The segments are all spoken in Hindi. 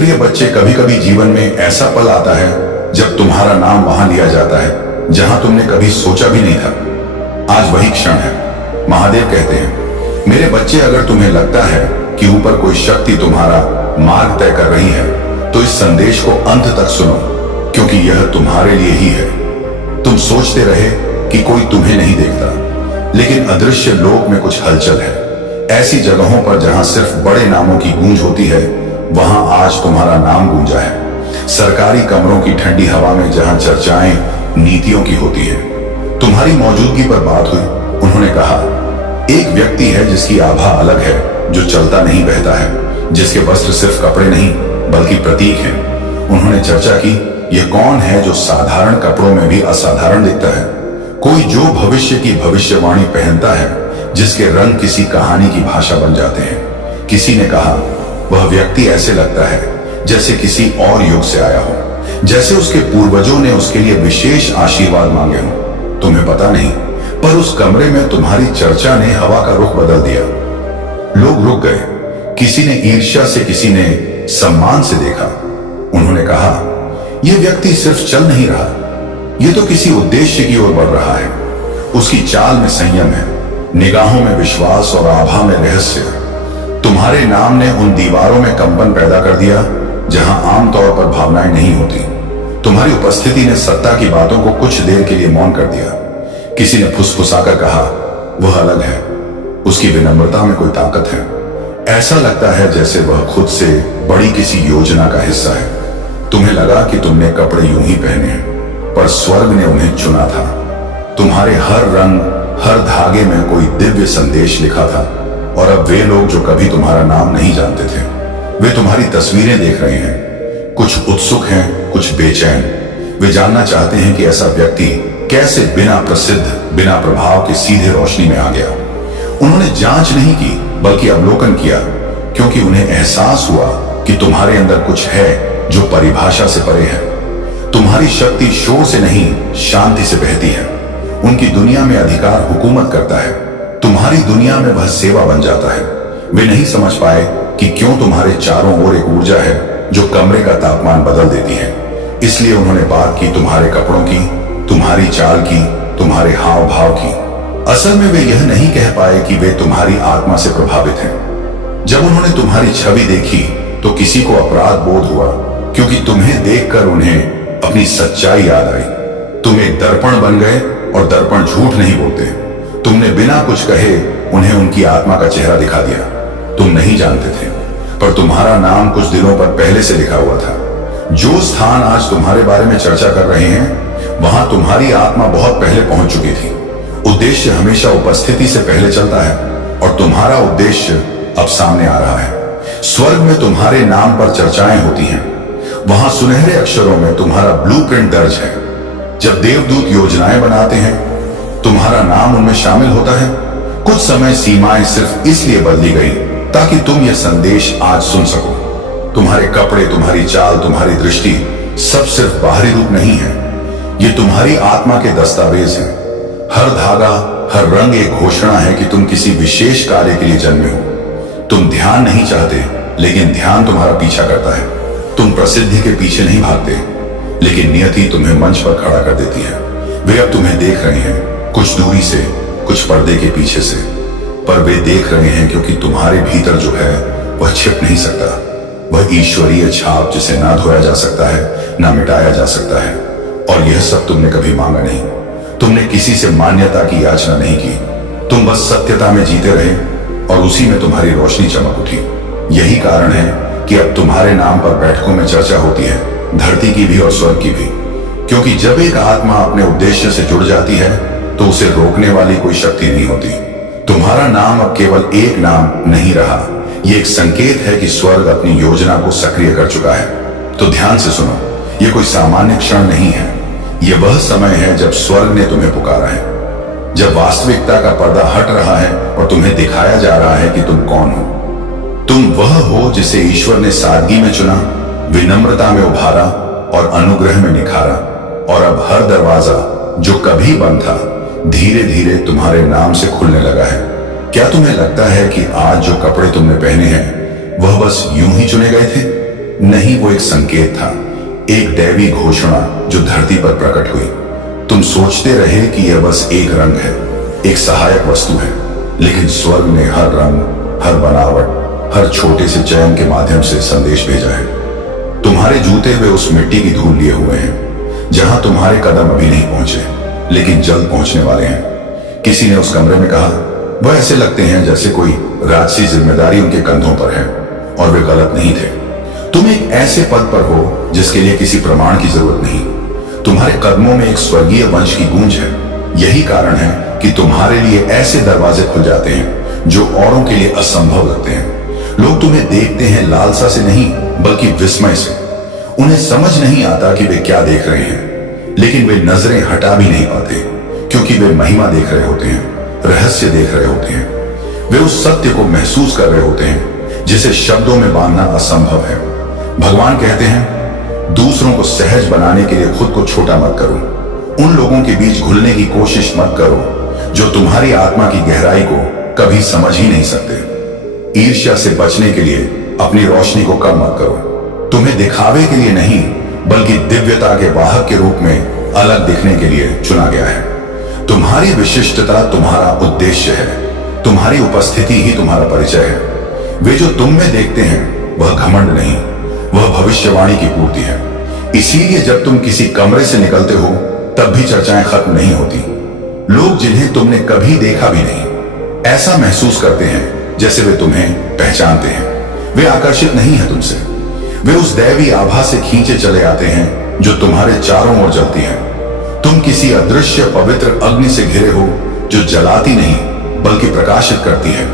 प्रिय बच्चे, कभी कभी जीवन में ऐसा पल आता है जब तुम्हारा नाम वहां लिया जाता है जहां तुमने कभी सोचा भी नहीं था। आज वही क्षण है। महादेव कहते हैं, मेरे बच्चे, अगर तुम्हें लगता है कि ऊपर कोई शक्ति तुम्हारा मार्ग तय कर रही है तो इस संदेश को अंत तक सुनो, क्योंकि यह तुम्हारे लिए ही है। तुम सोचते रहे कि कोई तुम्हें नहीं देखता, लेकिन अदृश्य लोक में कुछ हलचल है। ऐसी जगहों पर जहां सिर्फ बड़े नामों की गूंज होती है, वहां आज तुम्हारा नाम गूंजा है। सरकारी कमरों की ठंडी हवा में जहां चर्चाएं नीतियों की होती है, तुम्हारी मौजूदगी पर बात हुई। उन्होंने कहा, एक व्यक्ति है जिसकी आभा अलग है, जो चलता नहीं बहता है, जिसके वस्त्र सिर्फ कपड़े नहीं बल्कि प्रतीक हैं। उन्होंने चर्चा की, यह कौन है जो साधारण कपड़ों में भी असाधारण दिखता है? कोई जो भविष्य की भविष्यवाणी पहनता है, जिसके रंग किसी कहानी की भाषा बन जाते हैं। किसी ने कहा, वह व्यक्ति ऐसे लगता है जैसे किसी और युग से आया हो, जैसे उसके पूर्वजों ने उसके लिए विशेष आशीर्वाद मांगे हो। तुम्हें पता नहीं, पर उस कमरे में तुम्हारी चर्चा ने हवा का रुख बदल दिया। लोग रुक गए। किसी ने ईर्ष्या से, किसी ने सम्मान से देखा। उन्होंने कहा, यह व्यक्ति सिर्फ चल नहीं रहा, यह तो किसी उद्देश्य की ओर बढ़ रहा है। उसकी चाल में संयम है, निगाहों में विश्वास और आभा में रहस्य। तुम्हारे नाम ने उन दीवारों में कंपन पैदा कर दिया जहां आमतौर पर भावनाएं नहीं होती। तुम्हारी उपस्थिति ने सत्ता की बातों को कुछ देर के लिए मौन कर दिया। किसी ने फुसफुसाकर कहा, वह अलग है, उसकी विनम्रता में कोई ताकत है। ऐसा लगता है जैसे वह खुद से बड़ी किसी योजना का हिस्सा है। तुम्हें लगा कि तुमने कपड़े यूं ही पहने हैं, पर स्वर्ग ने उन्हें चुना था। तुम्हारे हर रंग, हर धागे में कोई दिव्य संदेश लिखा था। और अब वे लोग जो कभी तुम्हारा नाम नहीं जानते थे, वे तुम्हारी तस्वीरें देख रहे हैं। कुछ उत्सुक हैं, कुछ बेचैन। वे जानना चाहते हैं कि ऐसा व्यक्ति कैसे बिना प्रसिद्ध, बिना प्रभाव के सीधे रोशनी में आ गया। उन्होंने जांच नहीं की, बल्कि अवलोकन किया, क्योंकि उन्हें एहसास हुआ कि तुम्हारे अंदर कुछ है जो परिभाषा से परे है। तुम्हारी शक्ति शोर से नहीं, शांति से बहती है। उनकी दुनिया में अधिकार हुकूमत करता है, तुम्हारी दुनिया में वह सेवा बन जाता है। वे नहीं समझ पाए कि क्यों तुम्हारे चारों ओर एक ऊर्जा है जो कमरे का तापमान बदल देती है। इसलिए उन्होंने बात की तुम्हारे कपड़ों की, तुम्हारी चाल की, तुम्हारे हाव भाव की। असल में वे यह नहीं कह पाए कि वे तुम्हारी आत्मा से प्रभावित हैं। जब उन्होंने तुम्हारी छवि देखी तो किसी को अपराध बोध हुआ, क्योंकि तुम्हें देखकर उन्हें अपनी सच्चाई याद आई। तुम एक दर्पण बन गए, और दर्पण झूठ नहीं बोलते। तुमने बिना कुछ कहे उन्हें उनकी आत्मा का चेहरा दिखा दिया। तुम नहीं जानते थे, पर तुम्हारा नाम कुछ दिनों पर पहले से लिखा हुआ था। जो स्थान आज तुम्हारे बारे में चर्चा कर रहे हैं, वहां तुम्हारी आत्मा बहुत पहले पहुंच चुकी थी। उद्देश्य हमेशा उपस्थिति से पहले चलता है, और तुम्हारा उद्देश्य अब सामने आ रहा है। स्वर्ग में तुम्हारे नाम पर चर्चाएं होती हैं। वहां सुनहरे अक्षरों में तुम्हारा ब्लूप्रिंट दर्ज है। जब देवदूत योजनाएं बनाते हैं, तुम्हारा नाम उनमें शामिल होता है। कुछ समय सीमाएं सिर्फ इसलिए बदली गई ताकि तुम यह संदेश आज सुन सको। तुम्हारे कपड़े, तुम्हारी चाल, तुम्हारी दृष्टि सब सिर्फ बाहरी रूप नहीं है, ये तुम्हारी आत्मा के दस्तावेज हैं। हर धागा, हर रंग एक घोषणा है कि तुम किसी विशेष कार्य के लिए जन्मे हो। तुम ध्यान नहीं चाहते, लेकिन ध्यान तुम्हारा पीछा करता है। तुम प्रसिद्धि के पीछे नहीं भागते, लेकिन नियति तुम्हें मंच पर खड़ा कर देती है। वे अब तुम्हें देख रहे हैं, कुछ दूरी से, कुछ पर्दे के पीछे से, पर वे देख रहे हैं क्योंकि तुम्हारे भीतर जो है वह छिप नहीं सकता। वह ईश्वरीय छाप जिसे ना धोया जा सकता है, ना मिटाया जा सकता है। और यह सब तुमने कभी मांगा नहीं। तुमने किसी से मान्यता की याचना नहीं की। तुम बस सत्यता में जीते रहे, और उसी में तुम्हारी रोशनी चमक उठी। यही कारण है कि अब तुम्हारे नाम पर बैठकों में चर्चा होती है, धरती की भी और स्वर्ग की भी। क्योंकि जब एक आत्मा अपने उद्देश्य से जुड़ जाती है, तो उसे रोकने वाली कोई शक्ति नहीं होती। तुम्हारा नाम अब केवल एक नाम नहीं रहा, यह एक संकेत है कि स्वर्ग अपनी योजना को सक्रिय कर चुका है। तो ध्यान से सुनो, यह कोई सामान्य क्षण नहीं है। यह वह समय है जब स्वर्ग ने तुम्हें पुकारा है, जब वास्तविकता का पर्दा हट रहा है और तुम्हें दिखाया जा रहा है कि तुम कौन हो। तुम वह हो जिसे ईश्वर ने सादगी में चुना, विनम्रता में उभारा और अनुग्रह में निखारा। और अब हर दरवाजा जो कभी बंद था, धीरे धीरे तुम्हारे नाम से खुलने लगा है। क्या तुम्हें लगता है कि आज जो कपड़े तुमने पहने हैं वह बस यूं ही चुने गए थे? नहीं, वो एक संकेत था, एक दैवी घोषणा जो धरती पर प्रकट हुई। तुम सोचते रहे कि यह बस एक रंग है, एक सहायक वस्तु है, लेकिन स्वर्ग ने हर रंग, हर बनावट, हर छोटे से चयन के माध्यम से संदेश भेजा है। तुम्हारे जूते वे उस मिट्टी की धूल लिए हुए हैं जहां तुम्हारे कदम अभी नहीं पहुंचे, लेकिन जल्द पहुंचने वाले हैं। किसी ने उस कमरे में कहा, वह ऐसे लगते हैं जैसे कोई राजसी जिम्मेदारी उनके कंधों पर है, और वे गलत नहीं थे। तुम एक ऐसे पद पर हो जिसके लिए किसी प्रमाण की जरूरत नहीं। तुम्हारे कदमों में एक स्वर्गीय वंश की गूंज है। यही कारण है कि तुम्हारे लिए ऐसे दरवाजे खुल जाते हैं जो औरों के लिए असंभव लगते हैं। लोग तुम्हें देखते हैं लालसा से नहीं, बल्कि विस्मय से। उन्हें समझ नहीं आता कि वे क्या देख रहे हैं, लेकिन वे नजरें हटा भी नहीं पाते, क्योंकि वे महिमा देख रहे होते हैं, रहस्य देख रहे होते हैं। वे उस सत्य को महसूस कर रहे होते हैं जिसे शब्दों में बांधना असंभव है। भगवान कहते हैं, दूसरों को सहज बनाने के लिए खुद को छोटा मत करो। उन लोगों के बीच घुलने की कोशिश मत करो जो तुम्हारी आत्मा की गहराई को कभी समझ ही नहीं सकते। ईर्ष्या से बचने के लिए अपनी रोशनी को कम मत करो। तुम्हें दिखावे के लिए नहीं, बल्कि दिव्यता के वाहक के रूप में अलग दिखने के लिए चुना गया है। तुम्हारी विशिष्टता तुम्हारा उद्देश्य है, तुम्हारी उपस्थिति ही तुम्हारा परिचय है। वे जो तुम में देखते हैं वह घमंड नहीं, वह भविष्यवाणी की पूर्ति है। इसीलिए जब तुम किसी कमरे से निकलते हो तब भी चर्चाएं खत्म नहीं होती। लोग जिन्हें तुमने कभी देखा भी नहीं, ऐसा महसूस करते हैं जैसे वे तुम्हें पहचानते हैं। वे आकर्षित नहीं है तुमसे, वे उस दैवी आभा से खींचे चले आते हैं जो तुम्हारे चारों ओर जलती है। तुम किसी अदृश्य पवित्र अग्नि से घिरे हो जो जलाती नहीं, बल्कि प्रकाशित करती है।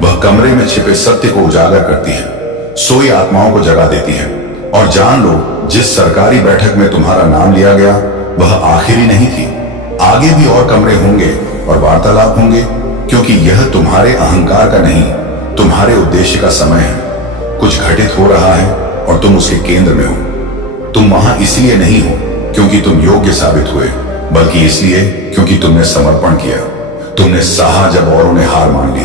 वह कमरे में छिपे सत्य को उजागर करती है, सोई आत्माओं को जगा देती है। और जान लो, जिस सरकारी बैठक में तुम्हारा नाम लिया गया वह आखिरी नहीं थी। आगे भी और कमरे होंगे और वार्तालाप होंगे, क्योंकि यह तुम्हारे अहंकार का नहीं, तुम्हारे उद्देश्य का समय है। कुछ घटित हो रहा है और तुम उसके केंद्र में हो। तुम वहां इसलिए नहीं हो क्योंकि तुम योग्य साबित हुए, बल्कि इसलिए क्योंकि तुमने समर्पण किया। तुमने सहा जब औरों ने हार मान ली।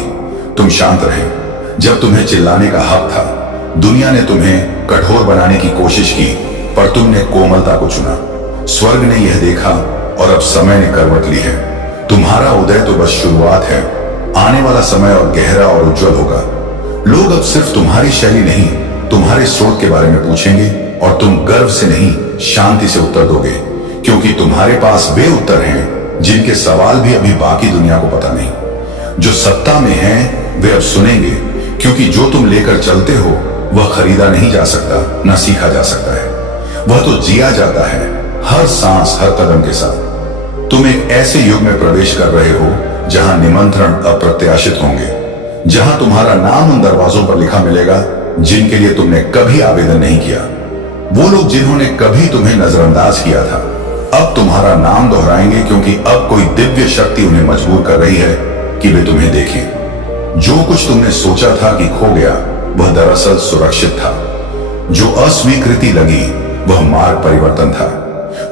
तुम शांत रहे जब तुम्हें चिल्लाने का हक था। दुनिया ने तुम्हें कठोर बनाने की कोशिश की, पर तुमने कोमलता को चुना। स्वर्ग ने यह देखा और अब समय ने करवट ली है। तुम्हारा उदय तो बस शुरुआत है। आने वाला समय और गहरा और उज्जवल होगा। लोग अब सिर्फ तुम्हारी शैली नहीं, तुम्हारे स्रोत के बारे में पूछेंगे, और तुम गर्व से नहीं, शांति से उत्तर दोगे, क्योंकि तुम्हारे पास वे उत्तर हैं जिनके सवाल भी अभी बाकी दुनिया को पता नहीं। जो सत्ता में हैं वे अब सुनेंगे, क्योंकि जो तुम लेकर चलते हो वह खरीदा नहीं जा सकता, न सीखा जा सकता है। वह तो जिया जाता है, हर सांस, हर कदम के साथ। तुम एक ऐसे युग में प्रवेश कर रहे हो जहां निमंत्रण अप्रत्याशित होंगे, जहां तुम्हारा नाम उन दरवाजों पर लिखा मिलेगा जिनके लिए तुमने कभी आवेदन नहीं किया। वो लोग जिन्होंने कभी तुम्हें नजरअंदाज किया था अब तुम्हारा नाम दोहराएंगे, क्योंकि अब कोई दिव्य शक्ति उन्हें मजबूर कर रही है कि वे तुम्हें देखें। जो कुछ तुमने सोचा था कि खो गया वह दरअसल सुरक्षित था। जो अस्वीकृति लगी वह मार्ग परिवर्तन था।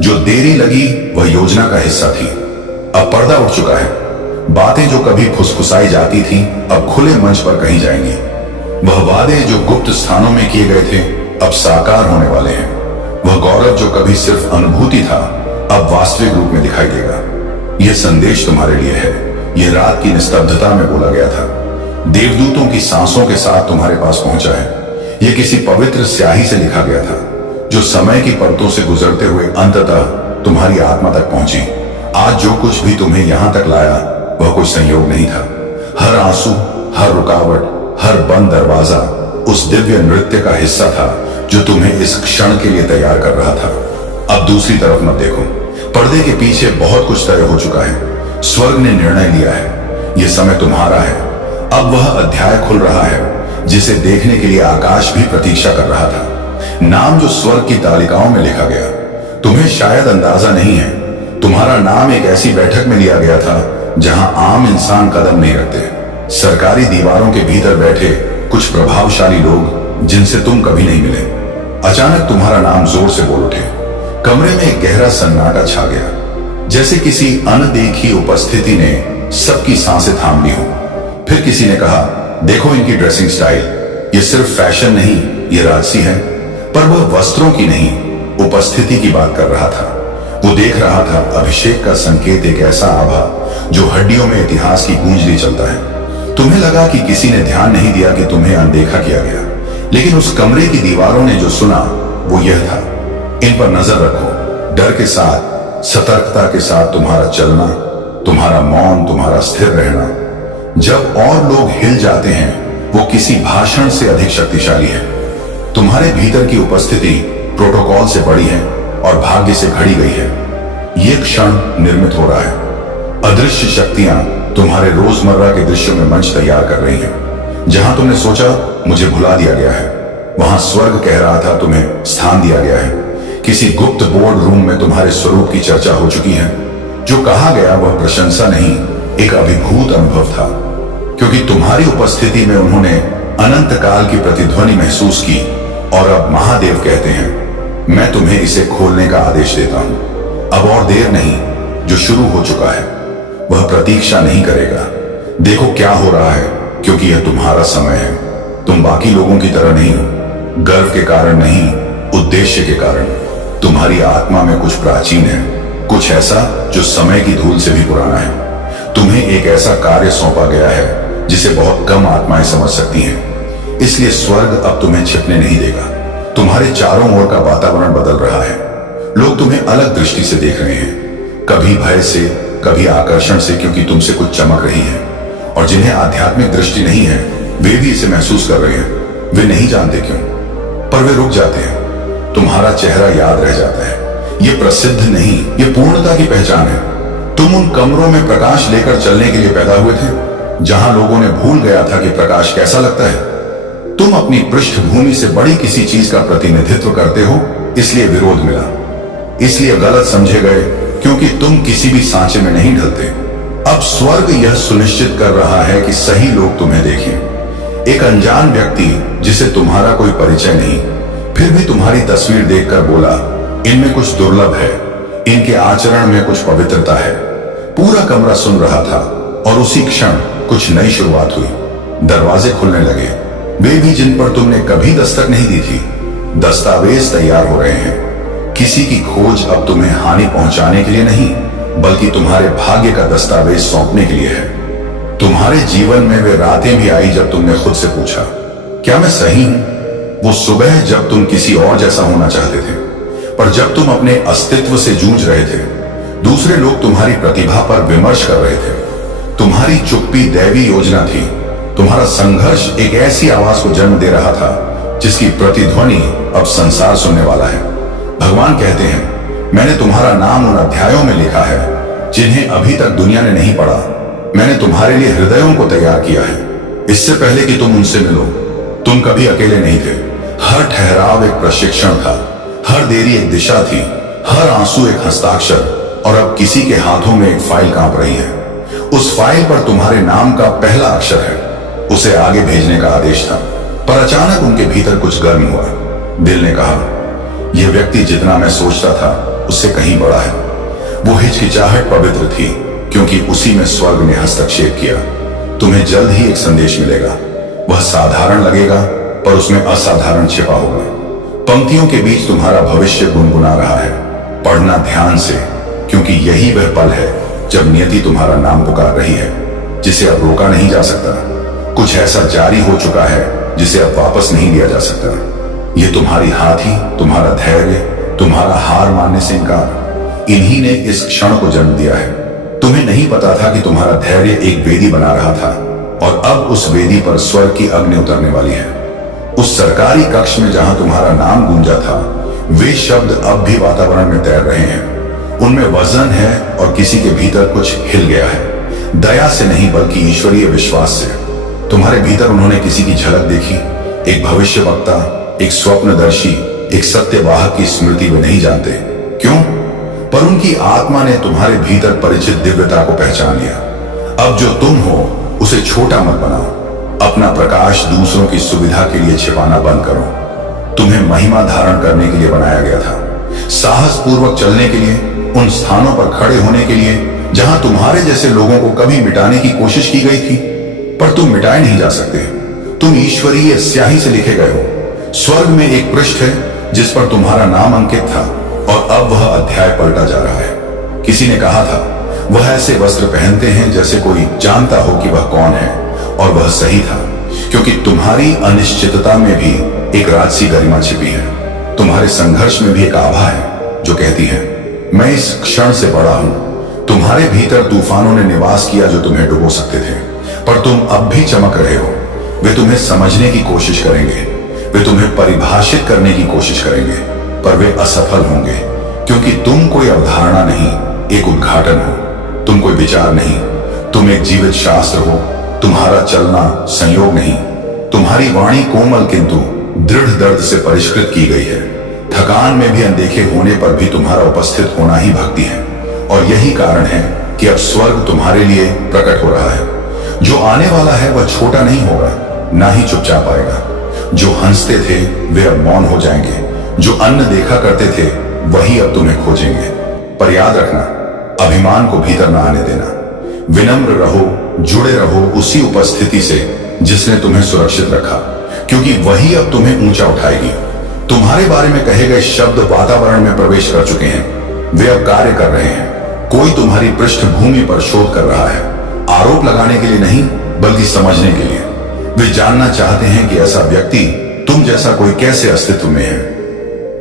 जो देरी लगी वह योजना का हिस्सा थी। अब पर्दा उठ चुका है। बातें जो कभी फुसफुसाई जाती थीं अब खुले मंच पर कही जाएंगी। वह वादे जो गुप्त स्थानों में किए गए थे अब साकार होने वाले हैं। वह गौरव जो कभी सिर्फ अनुभूति था अब वास्तविक रूप में दिखाई देगा। यह संदेश तुम्हारे लिए है। यह रात की निस्तब्धता में बोला गया था, देवदूतों की सांसों के साथ तुम्हारे पास पहुंचा है। यह किसी पवित्र स्याही से लिखा गया था जो समय की परतों से गुजरते हुए अंततः तुम्हारी आत्मा तक पहुंची। आज जो कुछ भी तुम्हें यहां तक लाया वह कोई संयोग नहीं था। हर आंसू, हर रुकावट, हर बंद दरवाजा उस दिव्य नृत्य का हिस्सा था जो तुम्हें इस क्षण के लिए तैयार कर रहा था। अब दूसरी तरफ मत देखो। पर्दे के पीछे बहुत कुछ तय हो चुका है। स्वर्ग ने निर्णय लिया है। यह समय तुम्हारा है। अब वह अध्याय खुल रहा है जिसे देखने के लिए आकाश भी प्रतीक्षा कर रहा था। नाम जो स्वर्ग की तालिकाओं में लिखा गया। तुम्हें शायद अंदाजा नहीं है, तुम्हारा नाम एक ऐसी बैठक में लिया गया था जहां आम इंसान कदम नहीं रखते। सरकारी दीवारों के भीतर बैठे कुछ प्रभावशाली लोग जिनसे तुम कभी नहीं मिले। अचानक तुम्हारा नाम जोर से बोल उठे। कमरे में एक गहरा सन्नाटा छा गया, जैसे किसी अनदेखी उपस्थिति ने सबकी सांसें थाम ली हो। फिर किसी ने कहा, देखो इनकी ड्रेसिंग स्टाइल, ये सिर्फ फैशन नहीं, ये राजसी है। पर वह वस्त्रों की नहीं, उपस्थिति की बात कर रहा था। वो देख रहा था अभिषेक का संकेत, एक ऐसा आभा जो हड्डियों में इतिहास की गूंज ले चलता है। तुम्हें लगा कि किसी ने ध्यान नहीं दिया कि तुम्हें अनदेखा किया गया, लेकिन उस कमरे की दीवारों ने जो सुना वो यह था। इन पर नजर रखो, डर के साथ, सतर्कता के साथ तुम्हारा चलना, तुम्हारा मौन, तुम्हारा स्थिर रहना। जब और लोग हिल जाते हैं वो किसी भाषण से अधिक शक्तिशाली है। तुम्हारे भीतर की उपस्थिति प्रोटोकॉल से बड़ी है और भाग्य से घड़ी गई है। ये क्षण निर्मित हो रहा है। अदृश्य शक्तियां तुम्हारे रोजमर्रा के दृश्यों में मंच तैयार कर रही हैं। जहां तुमने सोचा मुझे भुला दिया गया है, वहां स्वर्ग कह रहा था तुम्हें स्थान दिया गया है। किसी गुप्त बोर्ड रूम में तुम्हारे स्वरूप की चर्चा हो चुकी है। जो कहा गया वह प्रशंसा नहीं, एक अभिभूत अनुभव था, क्योंकि तुम्हारी उपस्थिति में उन्होंने अनंत काल की प्रतिध्वनि महसूस की। और अब महादेव कहते हैं, मैं तुम्हें इसे खोलने का आदेश देता हूं। अब और देर नहीं, जो शुरू हो चुका है वह प्रतीक्षा नहीं करेगा। देखो क्या हो रहा है, क्योंकि यह तुम्हारा समय है। तुम बाकी लोगों की तरह नहीं हो, गर्व के कारण नहीं, उद्देश्य के कारण। तुम्हारी आत्मा में कुछ प्राचीन है, कुछ ऐसा जो समय की धूल से भी पुराना है। तुम्हें एक ऐसा कार्य सौंपा गया है जिसे बहुत कम आत्माएं समझ सकती हैं। इसलिए स्वर्ग अब तुम्हें छिपने नहीं देगा। तुम्हारे चारों ओर का वातावरण बदल रहा है। लोग तुम्हें अलग दृष्टि से देख रहे हैं, कभी भय से, कभी आकर्षण से, क्योंकि तुमसे कुछ चमक रही है। और जिन्हें आध्यात्मिक दृष्टि नहीं है वे भी इसे महसूस कर रहे हैं। वे नहीं जानते क्यों, पर वे रुक जाते हैं। तुम्हारा चेहरा याद रह जाता है। ये प्रसिद्ध नहीं, ये पूर्णता की पहचान है। तुम उन कमरों में प्रकाश लेकर चलने के लिए पैदा हुए थे जहां लोगों ने भूल गया था कि प्रकाश कैसा लगता है। तुम अपनी पृष्ठभूमि से बड़ी किसी चीज का प्रतिनिधित्व करते हो, इसलिए विरोध मिला, इसलिए गलत समझे गए, क्योंकि तुम किसी भी सांचे में नहीं ढलते। अब स्वर्ग यह सुनिश्चित कर रहा है कि सही लोग तुम्हें देखें। एक अनजान व्यक्ति जिसे तुम्हारा कोई परिचय नहीं, फिर भी तुम्हारी तस्वीर देखकर बोला, इनमें कुछ दुर्लभ है, इनके आचरण में कुछ पवित्रता है। पूरा कमरा सुन रहा था और उसी क्षण कुछ नई शुरुआत हुई। दरवाजे खुलने लगे, वे भी जिन पर तुमने कभी दस्तक नहीं दी थी। दस्तावेज तैयार हो रहे हैं। किसी की खोज अब तुम्हें हानि पहुंचाने के लिए नहीं, बल्कि तुम्हारे भाग्य का दस्तावेज सौंपने के लिए है। तुम्हारे जीवन में वे रातें भी आई जब तुमने खुद से पूछा, क्या मैं सही हूं? वो सुबह जब तुम किसी और जैसा होना चाहते थे, पर जब तुम अपने अस्तित्व से जूझ रहे थे, दूसरे लोग तुम्हारी प्रतिभा पर विमर्श कर रहे थे। तुम्हारी चुप्पी दैवी योजना थी। तुम्हारा संघर्ष एक ऐसी आवाज को जन्म दे रहा था जिसकी प्रतिध्वनि अब संसार सुनने वाला है। भगवान कहते हैं, मैंने तुम्हारा नाम उन अध्यायों में लिखा है जिन्हें अभी तक दुनिया ने नहीं पढ़ा। मैंने तुम्हारे लिए हृदयों को तैयार किया है, इससे पहले कि तुम उनसे मिलो। तुम कभी अकेले नहीं थे। हर ठहराव एक प्रशिक्षण था, हर देरी एक दिशा थी, हर आंसू एक हस्ताक्षर। और अब किसी के हाथों में एक फाइल कांप रही है। उस फाइल पर तुम्हारे नाम का पहला अक्षर है। उसे आगे भेजने का आदेश था, पर अचानक उनके भीतर कुछ गर्म हुआ। दिल ने कहा, यह व्यक्ति जितना मैं सोचता था उससे कहीं बड़ा है। वो हिचकिचाहट पवित्र थी, क्योंकि उसी में स्वर्ग ने हस्तक्षेप किया। तुम्हें जल्द ही एक संदेश मिलेगा। वह साधारण लगेगा, पर उसमें असाधारण छिपा होगा। पंक्तियों के बीच तुम्हारा भविष्य गुनगुना रहा है। पढ़ना ध्यान से, क्योंकि यही वह पल है जब नियति तुम्हारा नाम पुकार रही है, जिसे अब रोका नहीं जा सकता। कुछ ऐसा जारी हो चुका है जिसे अब वापस नहीं लिया जा सकता। ये तुम्हारी हाथी, तुम्हारा धैर्य, तुम्हारा हार मानने से इनकार, इन्हीं ने इस क्षण को जन्म दिया है। तुम्हें नहीं पता था कि तुम्हारा धैर्य एक वेदी बना रहा था, और अब उस वेदी पर स्वर्ग की अग्नि उतरने वाली है। उस सरकारी कक्ष में जहां तुम्हारा नाम गूंजा था, वे शब्द अब भी वातावरण में तैर रहे हैं। उनमें वजन है और किसी के भीतर कुछ हिल गया है। दया से नहीं, बल्कि ईश्वरीय विश्वास से। तुम्हारे भीतर उन्होंने किसी की झलक देखी, एक भविष्यवक्ता, एक स्वप्नदर्शी, एक सत्यवाहक की स्मृति वे नहीं जानते क्यों, पर उनकी आत्मा ने तुम्हारे भीतर परिचित दिव्यता को पहचान लिया। अब जो तुम हो उसे छोटा मत बनाओ। अपना प्रकाश दूसरों की सुविधा के लिए छिपाना बंद करो। तुम्हें महिमा धारण करने के लिए बनाया गया था, साहस पूर्वक चलने के लिए, उन स्थानों पर खड़े होने के लिए जहां तुम्हारे जैसे लोगों को कभी मिटाने की कोशिश की गई थी, पर तुम मिटाए नहीं जा सकते। तुम ईश्वरीय स्याही से लिखे गए हो। स्वर्ग में एक पृष्ठ है जिस पर तुम्हारा नाम अंकित था और अब वह अध्याय पलटा जा रहा है। किसी ने कहा था वह ऐसे वस्त्र पहनते हैं जैसे कोई जानता हो कि वह कौन है, और वह सही था, क्योंकि तुम्हारी अनिश्चितता में भी एक राजसी गरिमा छिपी है। तुम्हारे संघर्ष में भी एक आभा है जो कहती है मैं इस क्षण से बड़ा हूं। तुम्हारे भीतर तूफानों ने निवास किया जो तुम्हें डुबो सकते थे, पर तुम अब भी चमक रहे हो। वे तुम्हें समझने की कोशिश करेंगे, वे तुम्हें परिभाषित करने की कोशिश करेंगे, पर वे असफल होंगे, क्योंकि तुम कोई अवधारणा नहीं, एक उद्घाटन हो। तुम कोई विचार नहीं, तुम एक जीवित शास्त्र हो। तुम्हारा चलना संयोग नहीं, तुम्हारी वाणी कोमल किंतु दृढ़ दर्द से परिष्कृत की गई है। थकान में भी अनदेखे होने पर भी तुम्हारा उपस्थित होना ही भक्ति है, और यही कारण है कि अब स्वर्ग तुम्हारे लिए प्रकट हो रहा है। जो आने वाला है वह छोटा नहीं होगा, ना ही चुपचाप आएगा। जो हंसते थे वे अब मौन हो जाएंगे, जो अन्न देखा करते थे वही अब तुम्हें खोजेंगे। पर याद रखना, अभिमान को भीतर न आने देना। विनम्र रहो, जुड़े रहो उसी उपस्थिति से जिसने तुम्हें सुरक्षित रखा, क्योंकि वही अब तुम्हें ऊंचा उठाएगी। तुम्हारे बारे में कहे गए शब्द वातावरण में प्रवेश कर चुके हैं, वे अब कार्य कर रहे हैं। कोई तुम्हारी पृष्ठभूमि पर शोध कर रहा है, आरोप लगाने के लिए नहीं बल्कि समझने के लिए। वे जानना चाहते हैं कि ऐसा व्यक्ति तुम जैसा कोई कैसे अस्तित्व में है।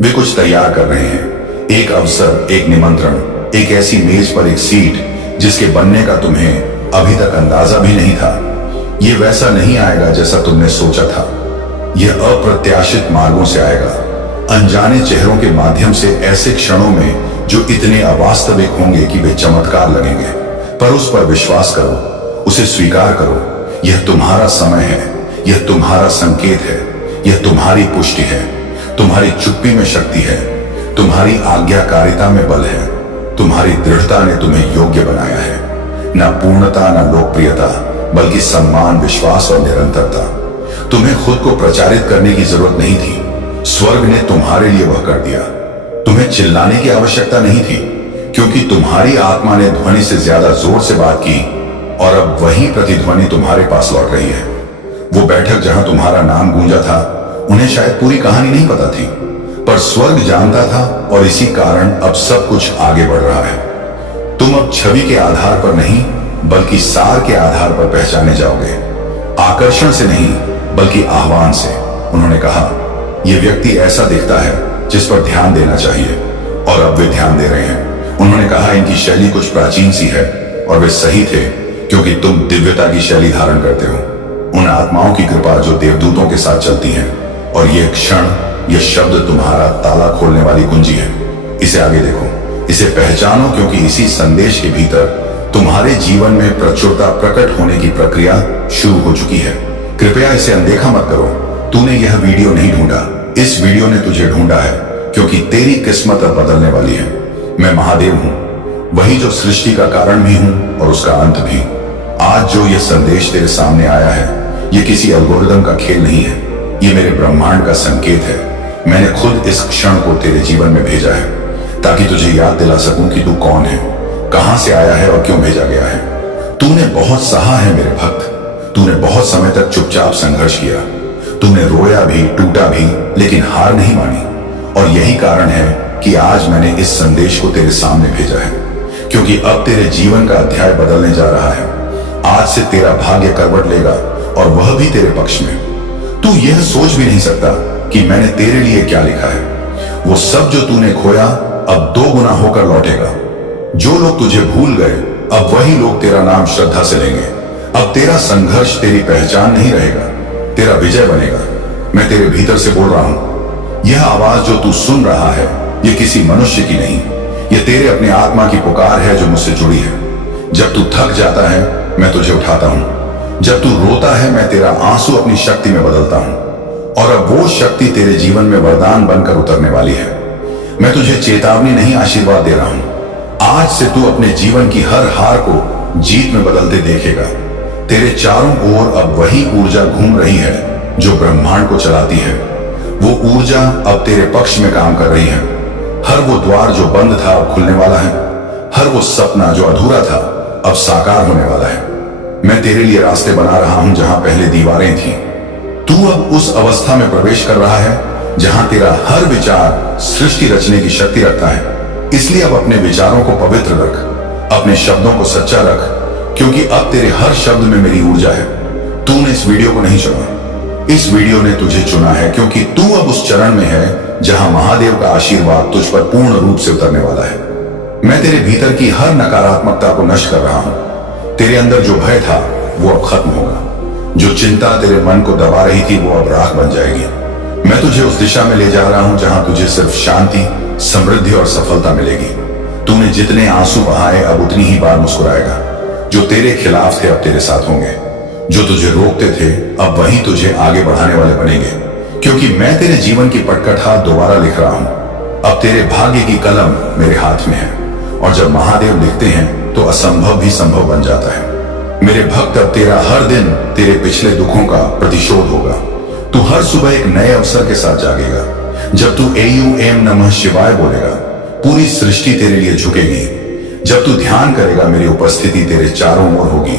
वे कुछ तैयार कर रहे हैं, एक अवसर, एक निमंत्रण, एक ऐसी मेज पर एक सीट जिसके बनने का तुम्हें अभी तक अंदाजा भी नहीं था। यह वैसा नहीं आएगा जैसा तुमने सोचा था, यह अप्रत्याशित मार्गों से आएगा, अनजाने चेहरों के माध्यम से, ऐसे क्षणों में जो इतने अवास्तविक होंगे कि वे चमत्कार लगेंगे। पर उस पर विश्वास करो, उसे स्वीकार करो। यह तुम्हारा समय है, यह तुम्हारा संकेत है, यह तुम्हारी पुष्टि है। तुम्हारी चुप्पी में शक्ति है, तुम्हारी आज्ञाकारिता में बल है। तुम्हारी दृढ़ता ने तुम्हें योग्य बनाया है। न पूर्णता, न लोकप्रियता, बल्कि सम्मान, विश्वास और निरंतरता। तुम्हें खुद को प्रचारित करने की जरूरत नहीं थी, स्वर्ग ने तुम्हारे लिए वह कर दिया। तुम्हें चिल्लाने की आवश्यकता नहीं थी, क्योंकि तुम्हारी आत्मा ने ध्वनि से ज्यादा जोर से बात की, और अब वही प्रतिध्वनि तुम्हारे पास लौट रही है। वो बैठक जहां तुम्हारा नाम गूंजा था, उन्हें शायद पूरी कहानी नहीं पता थी, पर स्वर्ग जानता था, और इसी कारण अब सब कुछ आगे बढ़ रहा है। तुम अब छवि के आधार पर नहीं बल्कि सार के आधार पर पहचाने जाओगे, आकर्षण से नहीं बल्कि आह्वान से। उन्होंने कहा यह व्यक्ति ऐसा दिखता है जिस पर ध्यान देना चाहिए, और अब वे ध्यान दे रहे हैं। उन्होंने कहा इनकी शैली कुछ प्राचीन सी है, और वे सही थे, क्योंकि तुम दिव्यता की शैली धारण करते हो, उन आत्माओं की कृपा जो देवदूतों के साथ चलती हैं। और यह क्षण, यह शब्द तुम्हारा ताला खोलने वाली कुंजी है। इसे आगे देखो, इसे पहचानो, क्योंकि इसी संदेश के भीतर तुम्हारे जीवन में प्रचुरता प्रकट होने की प्रक्रिया शुरू हो चुकी है। कृपया इसे अनदेखा मत करो। तूने यह वीडियो नहीं ढूंढा, इस वीडियो ने तुझे ढूंढा है, क्योंकि तेरी किस्मत अब बदलने वाली है। मैं महादेव हूं, वही जो सृष्टि का कारण भी हूं और उसका अंत भी। आज जो यह संदेश तेरे सामने आया है, यह किसी एल्गोरिदम का खेल नहीं है, यह मेरे ब्रह्मांड का संकेत है। मैंने खुद इस क्षण को तेरे जीवन में भेजा है, ताकि तुझे याद दिला सकूं कि तू कौन है, कहां से आया है और क्यों भेजा गया है। तूने बहुत सहा है मेरे भक्त, तूने बहुत समय तक चुपचाप संघर्ष किया। तूने रोया भी, टूटा भी, लेकिन हार नहीं मानी। और यही कारण है कि आज मैंने इस संदेश को तेरे सामने भेजा है, क्योंकि अब तेरे जीवन का अध्याय बदलने जा रहा है। आज से तेरा भाग्य करवट लेगा, और वह भी तेरे पक्ष में। तू यह सोच भी नहीं सकता कि मैंने तेरे लिए क्या लिखा है। वो सब जो तूने खोया अब 2 गुना होकर लौटेगा। जो लोग तुझे भूल गए, अब वही लोग तेरा नाम श्रद्धा से लेंगे। अब तेरा संघर्ष तेरी पहचान नहीं रहेगा, तेरा विजय बनेगा। मैं तेरे भीतर से बोल रहा हूं। यह आवाज जो तू सुन रहा है, यह किसी मनुष्य की नहीं, यह तेरे अपने आत्मा की पुकार है जो मुझसे जुड़ी है। जब तू थक जाता है, मैं तुझे उठाता हूं। जब तू रोता है, मैं तेरा आंसू अपनी शक्ति में बदलता हूं, और अब वो शक्ति तेरे जीवन में वरदान बनकर उतरने वाली है। मैं तुझे चेतावनी नहीं, आशीर्वाद दे रहा हूं। आज से तू अपने जीवन की हर हार को जीत में बदलते देखेगा। तेरे चारों ओर अब वही ऊर्जा घूम रही है जो ब्रह्मांड को चलाती है। वो ऊर्जा अब तेरे पक्ष में काम कर रही है। हर वो द्वार जो बंद था अब खुलने वाला है। हर वो सपना जो अधूरा था अब साकार होने वाला है। मैं तेरे लिए रास्ते बना रहा हूं जहां पहले दीवारें थीं। तू अब उस अवस्था में प्रवेश कर रहा है जहां तेरा हर विचार सृष्टि रचने की शक्ति रखता है। इसलिए अब अपने विचारों को पवित्र रख, अपने शब्दों को सच्चा रख, क्योंकि अब तेरे हर शब्द में मेरी ऊर्जा है। तूने इस वीडियो को नहीं चुना, इस वीडियो ने तुझे चुना है, क्योंकि तू अब उस चरण में है जहां महादेव का आशीर्वाद तुझ पर पूर्ण रूप से उतरने वाला है। मैं तेरे भीतर की हर नकारात्मकता को नष्ट कर रहा हूं। तेरे अंदर जो भय था वो अब खत्म होगा। जो चिंता तेरे मन को दबा रही थी वो अब राख बन जाएगी। मैं तुझे उस दिशा में ले जा रहा हूं जहां तुझे सिर्फ शांति, समृद्धि और सफलता मिलेगी। तूने जितने आंसू बहाए अब उतनी ही बार मुस्कुराएगा। जो तेरे खिलाफ थे अब तेरे साथ होंगे, जो तुझे रोकते थे अब वही तुझे आगे बढ़ाने वाले बनेंगे, क्योंकि मैं तेरे जीवन की पटकथा दोबारा लिख रहा हूं। अब तेरे भाग्य की कलम मेरे हाथ में है, और जब महादेव लिखते हैं तो असंभव भी संभव बन जाता है। मेरे भक्त, अब तेरा हर दिन तेरे पिछले दुखों का प्रतिशोध होगा। तू हर सुबह एक नए अवसर के साथ जागेगा। जब तू AUM नमः शिवाय बोलेगा, पूरी सृष्टि तेरे लिए झुकेगी। जब तू ध्यान करेगा, मेरी उपस्थिति तेरे चारों ओर होगी।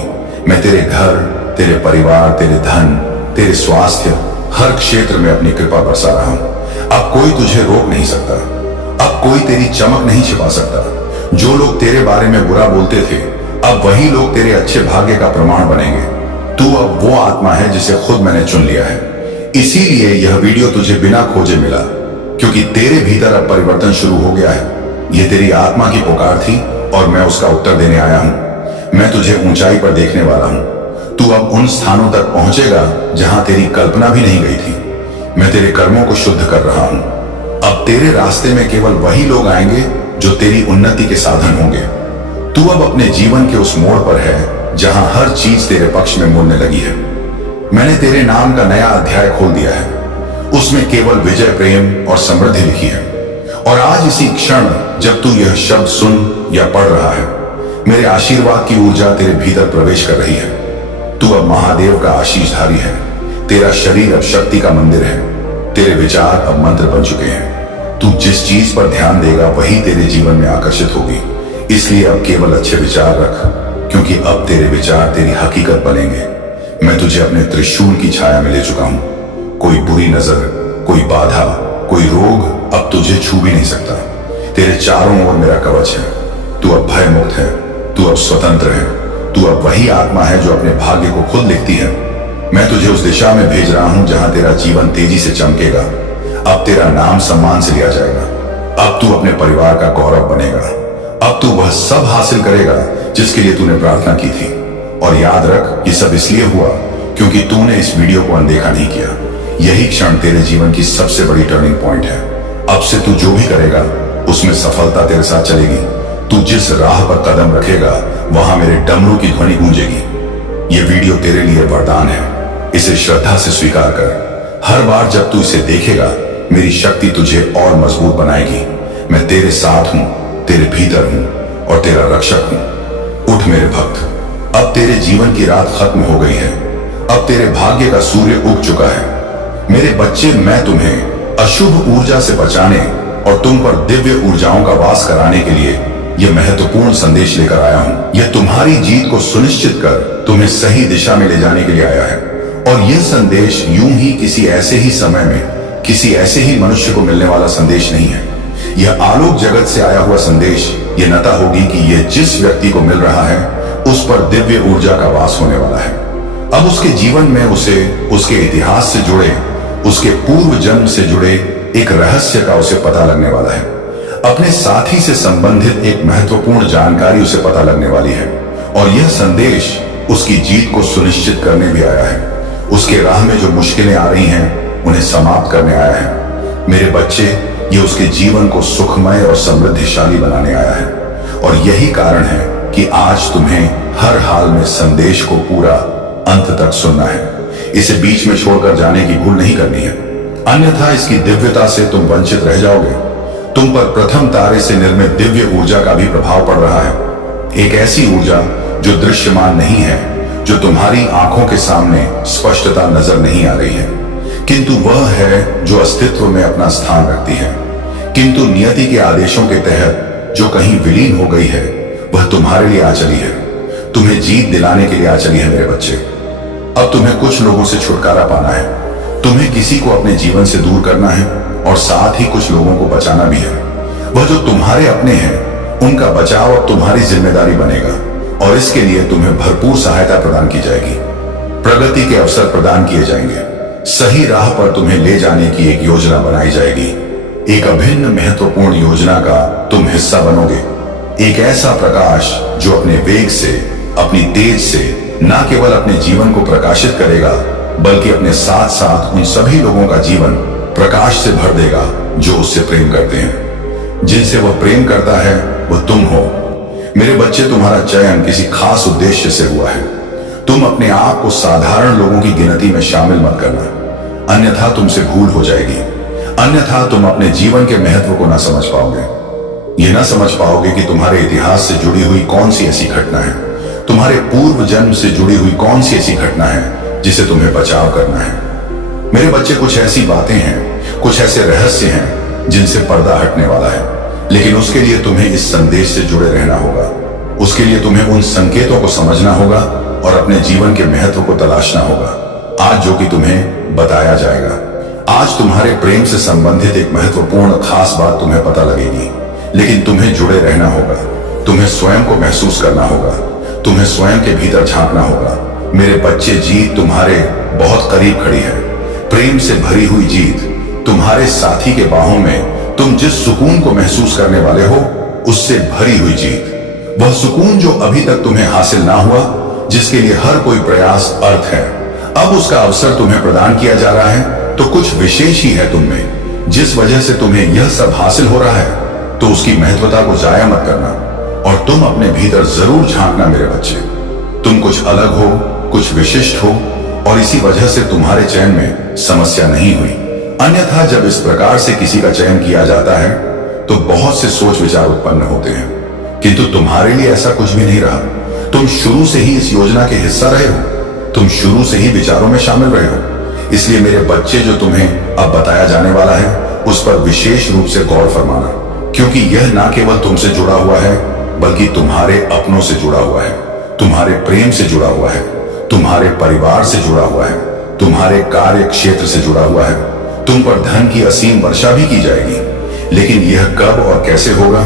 मैं तेरे घर, तेरे परिवार, तेरे धन, तेरे स्वास्थ्य, हर क्षेत्र में अपनी कृपा बरसा रहा हूं। अब कोई तुझे रोक नहीं सकता, अब कोई तेरी चमक नहीं छिपा सकता। जो लोग तेरे बारे में बुरा बोलते थे, अब वही लोग तेरे अच्छे भाग्य का प्रमाण बनेंगे। तू अब वो आत्मा है जिसे खुद मैंने चुन लिया है। इसीलिए यह वीडियो तुझे बिना खोजे मिला, क्योंकि तेरे भीतर अब परिवर्तन शुरू हो गया है। यह तेरी आत्मा की पुकार थी और मैं उसका उत्तर देने आया हूं। मैं तुझे ऊंचाई पर देखने वाला हूं। तू अब उन स्थानों तक पहुंचेगा जहां तेरी कल्पना भी नहीं गई थी। मैं तेरे कर्मों को शुद्ध कर रहा हूं। अब तेरे रास्ते में केवल वही लोग आएंगे जो तेरी उन्नति के साधन होंगे। तू अब अपने जीवन के उस मोड़ पर है जहां हर चीज तेरे पक्ष में मुड़ने लगी है। मैंने तेरे नाम का नया अध्याय खोल दिया है। उसमें केवल विजय, प्रेम और समृद्धि लिखी है। और आज इसी क्षण जब तू यह शब्द सुन या पढ़ रहा है, मेरे आशीर्वाद की ऊर्जा तेरे भीतर प्रवेश कर रही है। तू अब महादेव का आशीषधारी है। तेरा शरीर अब शक्ति का मंदिर है। तेरे विचार अब मंत्र बन चुके हैं। तू जिस चीज पर ध्यान देगा वही तेरे जीवन में आकर्षित होगी। इसलिए अब केवल अच्छे विचार रख, क्योंकि अब तेरे विचार तेरी हकीकत बनेंगे। मैं तुझे अपने त्रिशूल की छाया में ले चुका हूं। कोई बुरी नजर, कोई बाधा, कोई रोग अब तुझे छू भी नहीं सकता। तेरे चारों ओर मेरा कवच है। तू अब भय मुक्त है। तू अब स्वतंत्र है। तू अब वही आत्मा है जो अपने भाग्य को खुद लिखती है। मैं तुझे उस दिशा में भेज रहा हूं जहां तेरा जीवन तेजी से चमकेगा। अब तेरा नाम सम्मान से लिया जाएगा। अब तू अपने परिवार का गौरव बनेगा। अब तू वह सब हासिल करेगा जिसके लिए तूने प्रार्थना की थी। और याद रख, ये सब इसलिए हुआ क्योंकि तूने इस वीडियो को अनदेखा नहीं किया। यही क्षण तेरे जीवन की सबसे बड़ी टर्निंग पॉइंट है। अब से तू जो भी करेगा उसमें सफलता तेरे साथ चलेगी। तू जिस राह पर कदम रखेगा वहां मेरे डमरू की ध्वनि गूंजेगी। यह वीडियो तेरे लिए वरदान है। इसे श्रद्धा से स्वीकार कर। हर बार जब तू इसे देखेगा, मेरी शक्ति तुझे और मजबूत बनाएगी। मैं तेरे साथ हूं, तेरे भीतर हूं और तेरा रक्षक हूं। उठ मेरे भक्त, अब तेरे जीवन की रात खत्म हो गई है। अब तेरे भाग्य का सूर्य उग चुका है। मेरे बच्चे, मैं तुम्हें अशुभ ऊर्जा से बचाने और तुम पर दिव्य ऊर्जाओं का वास कराने के लिए यह महत्वपूर्ण संदेश लेकर आया हूं। यह तुम्हारी जीत को सुनिश्चित कर तुम्हें सही दिशा में ले जाने के लिए आया है। और यह संदेश यूं ही किसी ऐसे ही समय में किसी ऐसे ही मनुष्य को मिलने वाला संदेश नहीं है। यह आलोक जगत से आया हुआ संदेश यह नता होगी कि यह जिस व्यक्ति को मिल रहा है उस पर दिव्य ऊर्जा का वास होने वाला है। अब उसके जीवन में उसे उसके इतिहास से जुड़े, उसके पूर्व जन्म से जुड़े एक रहस्य का उसे पता लगने वाला है। अपने साथी से संबंधित एक महत्वपूर्ण जानकारी उसे पता लगने वाली है। और यह संदेश उसकी जीत को सुनिश्चित करने भी आया है। उसके राह में जो मुश्किलें आ रही हैं उन्हें समाप्त करने आया है। मेरे बच्चे, ये उसके जीवन को सुखमय और समृद्धिशाली बनाने आया है। और यही कारण है कि आज तुम्हें हर हाल में संदेश को पूरा अंत तक सुनना है। इसे बीच में छोड़कर जाने की भूल नहीं करनी है, अन्यथा इसकी दिव्यता से तुम वंचित रह जाओगे। तुम पर प्रथम तारे से निर्मित दिव्य ऊर्जा का भी प्रभाव पड़ रहा है। एक ऐसी ऊर्जा जो दृश्यमान नहीं है, जो तुम्हारी आंखों के सामने स्पष्टता नजर नहीं आ रही है, किंतु वह है जो अस्तित्व में अपना स्थान रखती है। किंतु नियति के आदेशों के तहत जो कहीं विलीन हो गई है, वह तुम्हारे लिए आ चली है। तुम्हें जीत दिलाने के लिए आ चली है मेरे बच्चे। अब तुम्हें कुछ लोगों से छुटकारा पाना है। तुम्हें किसी को अपने जीवन से दूर करना है और साथ ही कुछ लोगों को बचाना भी है। वह जो तुम्हारे अपने हैं उनका बचाव अब तुम्हारी जिम्मेदारी बनेगा और इसके लिए तुम्हें भरपूर सहायता प्रदान की जाएगी। प्रगति के अवसर प्रदान किए जाएंगे। सही राह पर तुम्हें ले जाने की एक योजना बनाई जाएगी। एक अभिन्न महत्वपूर्ण योजना का तुम हिस्सा बनोगे। एक ऐसा प्रकाश जो अपने वेग से, अपनी तेज से न केवल अपने जीवन को प्रकाशित करेगा बल्कि अपने साथ साथ उन सभी लोगों का जीवन प्रकाश से भर देगा जो उससे प्रेम करते हैं। जिनसे वह प्रेम करता है वह तुम हो। मेरे बच्चे, तुम्हारा चयन किसी खास उद्देश्य से हुआ है। तुम अपने आप को साधारण लोगों की गिनती में शामिल मत करना, अन्यथा तुमसे भूल हो जाएगी। अन्यथा तुम अपने जीवन के महत्व को ना समझ पाओगे। ये ना समझ पाओगे कि तुम्हारे इतिहास से जुड़ी हुई कौन सी ऐसी घटना है, तुम्हारे पूर्व जन्म से जुड़ी हुई कौन सी ऐसी घटना है जिसे तुम्हें बचाव करना है। मेरे बच्चे, कुछ ऐसी बातें हैं, कुछ ऐसे रहस्य हैं जिनसे पर्दा हटने वाला है, लेकिन उसके लिए तुम्हें इस संदेश से जुड़े रहना होगा। उसके लिए तुम्हें उन संकेतों को समझना होगा और अपने जीवन के महत्व को तलाशना होगा। आज जो कि तुम्हें बताया जाएगा, आज तुम्हारे प्रेम से संबंधित एक महत्वपूर्ण खास बात तुम्हें पता लगेगी, लेकिन तुम्हें जुड़े रहना होगा। तुम्हें स्वयं को महसूस करना होगा, तुम्हें स्वयं के भीतर झांकना होगा। मेरे बच्चे, जीत तुम्हारे बहुत करीब खड़ी है। प्रेम से भरी हुई जीत, तुम्हारे साथी के बाहों में तुम जिस सुकून को महसूस करने वाले हो उससे भरी हुई जीत। वह सुकून जो अभी तक तुम्हें हासिल ना हुआ, जिसके लिए हर कोई प्रयास अर्थ है, अब उसका अवसर तुम्हें प्रदान किया जा रहा है। तो कुछ विशेष ही है तुम में, जिस वजह से तुम्हें यह सब हासिल हो रहा है। तो उसकी महत्वता को जाया मत करना और तुम अपने भीतर जरूर झांकना मेरे बच्चे। तुम कुछ अलग हो, कुछ विशिष्ट हो और इसी वजह से तुम्हारे चयन में समस्या नहीं हुई। अन्यथा जब इस प्रकार से किसी का चयन किया जाता है तो बहुत से सोच विचार उत्पन्न होते हैं, किंतु तुम्हारे लिए ऐसा कुछ भी नहीं रहा। तुम शुरू से ही इस योजना के हिस्सा रहे हो, तुम शुरू से ही विचारों में शामिल रहे हो। इसलिए मेरे बच्चे, जो तुम्हें अब बताया जाने वाला है उस पर विशेष रूप से गौर फरमाना, क्योंकि यह ना केवल तुमसे जुड़ा हुआ है बल्कि तुम्हारे अपनों से जुड़ा हुआ है, तुम्हारे प्रेम से जुड़ा हुआ है, तुम्हारे परिवार से जुड़ा हुआ है, तुम्हारे कार्य क्षेत्र से जुड़ा हुआ है। तुम पर धन की असीम वर्षा भी की जाएगी, लेकिन यह कब और कैसे होगा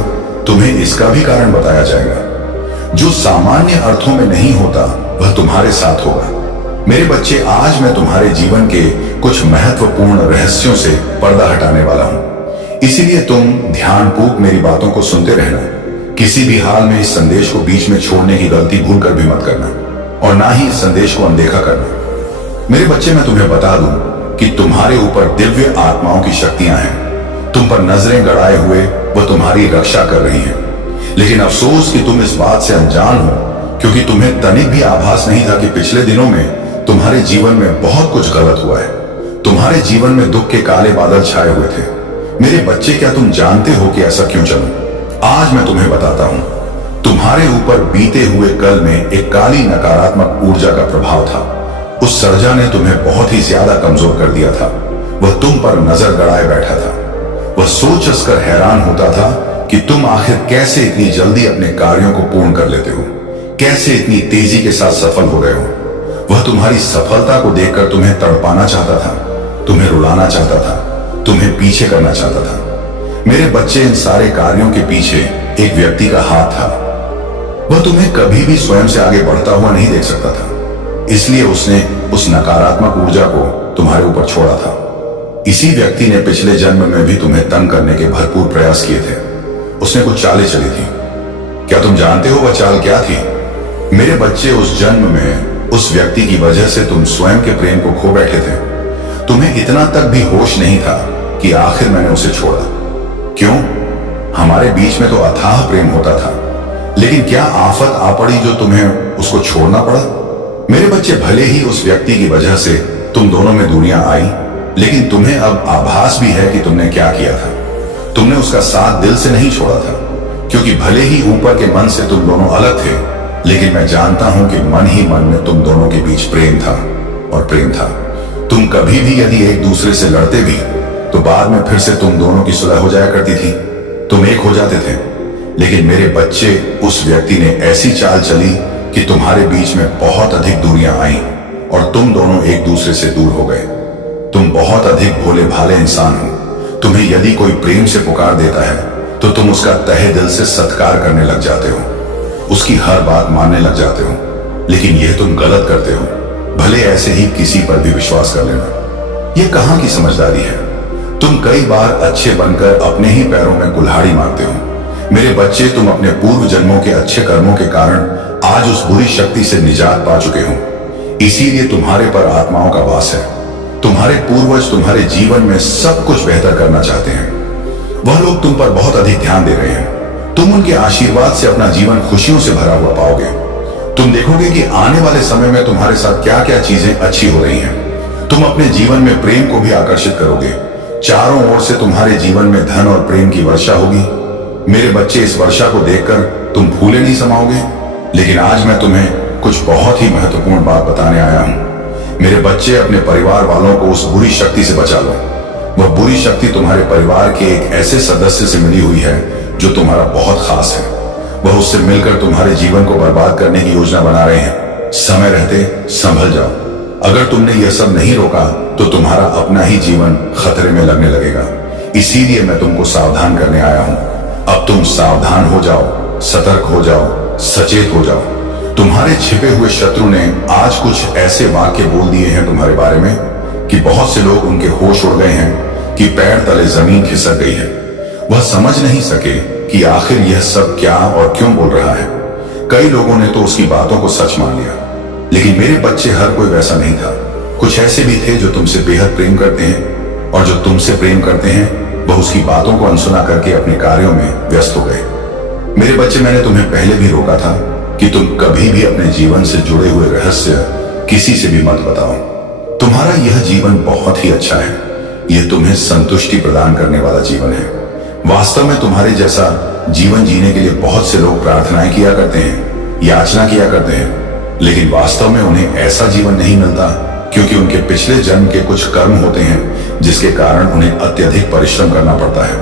तुम्हें इसका भी कारण बताया जाएगा। जो सामान्य अर्थों में नहीं होता वह तुम्हारे साथ होगा। मेरे बच्चे, आज मैं तुम्हारे जीवन के कुछ महत्वपूर्ण रहस्यों से पर्दा हटाने वाला हूं। इसीलिए तुम ध्यानपूर्वक मेरी बातों को सुनते रहना। किसी भी हाल में इस संदेश को बीच में छोड़ने की गलती भूलकर भी मत करना और ना ही इस संदेश को अनदेखा करना। मेरे बच्चे, मैं तुम्हें बता दूं कि तुम्हारे ऊपर दिव्य आत्माओं की शक्तियां हैं। तुम पर नजरें गड़ाए हुए वह तुम्हारी रक्षा कर रही हैं। लेकिन अफसोस कि तुम इस बात से अनजान हो, क्योंकि तुम्हें तनिक भी आभास नहीं था कि पिछले दिनों में तुम्हारे जीवन में बहुत कुछ गलत हुआ है। तुम्हारे जीवन में दुख के काले बादल छाए हुए थे। मेरे बच्चे, क्या तुम जानते हो कि ऐसा क्यों चला? आज मैं तुम्हें बताता हूं। तुम्हारे ऊपर बीते हुए कल में एक काली नकारात्मक ऊर्जा का प्रभाव था। उस सर्जा ने तुम्हें बहुत ही ज्यादा कमजोर कर दिया था। वह तुम पर नजर गड़ाए बैठा था। वह सोच कर हैरान होता था कि तुम आखिर कैसे इतनी जल्दी अपने कार्यों को पूर्ण कर लेते हो, कैसे इतनी तेजी के साथ सफल हो गए हो। वह तुम्हारी सफलता को देखकर तुम्हें तड़पाना चाहता था, तुम्हें रुलाना चाहता था, तुम्हें पीछे करना चाहता था। मेरे बच्चे, इन सारे कार्यों के पीछे एक व्यक्ति का हाथ था। वह तुम्हें कभी भी स्वयं से आगे बढ़ता हुआ नहीं देख सकता था, इसलिए उसने उस नकारात्मक ऊर्जा को तुम्हारे ऊपर छोड़ा था। इसी व्यक्ति ने पिछले जन्म में भी तुम्हें तंग करने के भरपूर प्रयास किए थे। उसने कुछ चालें चली थी। क्या तुम जानते हो वह चाल क्या थी? मेरे बच्चे, उस जन्म में उस व्यक्ति की वजह से तुम स्वयं के प्रेम को खो बैठे थे। तुम्हें इतना तक भी होश नहीं था कि आखिर मैंने उसे छोड़ा। क्यों? हमारे बीच में तो अथाह प्रेम होता था, लेकिन क्या आफत आ पड़ी जो तुम्हें उसको छोड़ना पड़ा? मेरे बच्चे, भले ही उस व्यक्ति की वजह से तुम दोनों में दूरियां आई, लेकिन तुम्हें अब आभास भी है कि तुमने क्या किया था। तुमने उसका साथ दिल से नहीं छोड़ा था, क्योंकि भले ही ऊपर के मन से तुम दोनों अलग थे, लेकिन मैं जानता हूं कि मन ही मन में तुम दोनों के बीच प्रेम था और प्रेम था। तुम कभी भी यदि एक दूसरे से लड़ते भी तो बाद में फिर से तुम दोनों की सुलह हो जाया करती थी, तुम एक हो जाते थे। लेकिन मेरे बच्चे, उस व्यक्ति ने ऐसी चाल चली कि तुम्हारे बीच में बहुत अधिक दूरियां आई और तुम दोनों एक दूसरे से दूर हो गए। तुम बहुत अधिक भोले भाले इंसान हो। तुम्हें यदि कोई प्रेम से पुकार देता है तो तुम उसका तहे दिल से सत्कार करने लग जाते हो, उसकी हर बात मानने लग जाते हो। लेकिन यह तुम गलत करते हो, भले ऐसे ही किसी पर भी विश्वास कर लेना। यह कहां की समझदारी है? तुम कई बार अच्छे बनकर अपने ही पैरों में कुल्हाड़ी मारते हो। मेरे बच्चे, तुम अपने पूर्व जन्मों के अच्छे कर्मों के कारण आज उस बुरी शक्ति से निजात पा चुके हो, इसीलिए तुम्हारे पर आत्माओं का वास है। तुम्हारे पूर्वज तुम्हारे जीवन में सब कुछ बेहतर करना चाहते हैं। वह लोग तुम पर बहुत अधिक ध्यान दे रहे हैं। तुम उनके आशीर्वाद से अपना जीवन खुशियों से भरा हुआ पाओगे। तुम देखोगे कि आने वाले समय में तुम्हारे साथ क्या क्या चीजें अच्छी हो रही हैं। तुम अपने जीवन में प्रेम को भी आकर्षित करोगे। चारों ओर से तुम्हारे जीवन में धन और प्रेम की वर्षा होगी। मेरे बच्चे, इस वर्षा को देखकर तुम फूले नहीं समाओगे। लेकिन आज मैं तुम्हें कुछ बहुत ही महत्वपूर्ण बात बताने आया हूं। मेरे बच्चे, अपने परिवार वालों को उस बुरी शक्ति से बचा लो। वह बुरी शक्ति तुम्हारे परिवार के एक ऐसे सदस्य से मिली हुई है जो तुम्हारा बहुत खास है। वह उससे मिलकर तुम्हारे जीवन को बर्बाद करने की योजना बना रहे हैं। समय रहते संभल जाओ। अगर तुमने यह सब नहीं रोका तो तुम्हारा अपना ही जीवन खतरे में लगने लगेगा। इसीलिए मैं तुमको सावधान करने आया हूं। अब तुम सावधान हो जाओ, सतर्क हो जाओ, सचेत हो जाओ। तुम्हारे छिपे हुए शत्रु ने आज कुछ ऐसे वाक्य बोल दिए हैं तुम्हारे बारे में कि बहुत से लोग उनके होश उड़ गए हैं कि पैर तले जमीन खिसक गई है। वह समझ नहीं सके कि आखिर यह सब क्या और क्यों बोल रहा है। कई लोगों ने तो उसकी बातों को सच मान लिया। लेकिन मेरे बच्चे, हर कोई वैसा नहीं था। कुछ ऐसे भी थे जो तुमसे बेहद प्रेम करते हैं, और जो तुमसे प्रेम करते हैं वह उसकी बातों को अनसुना करके अपने कार्यों में व्यस्त हो गए। मेरे बच्चे, मैंने तुम्हें पहले भी रोका था कि तुम कभी भी अपने जीवन से जुड़े हुए रहस्य किसी से भी मत बताओ। तुम्हारा यह जीवन बहुत ही अच्छा है। यह तुम्हें संतुष्टि प्रदान करने वाला जीवन है। वास्तव में तुम्हारे जैसा जीवन जीने के लिए बहुत से लोग प्रार्थनाएं किया करते हैं, याचना किया करते हैं, लेकिन वास्तव में उन्हें ऐसा जीवन नहीं मिलता, क्योंकि उनके पिछले जन्म के कुछ कर्म होते हैं जिसके कारण उन्हें अत्यधिक परिश्रम करना पड़ता है।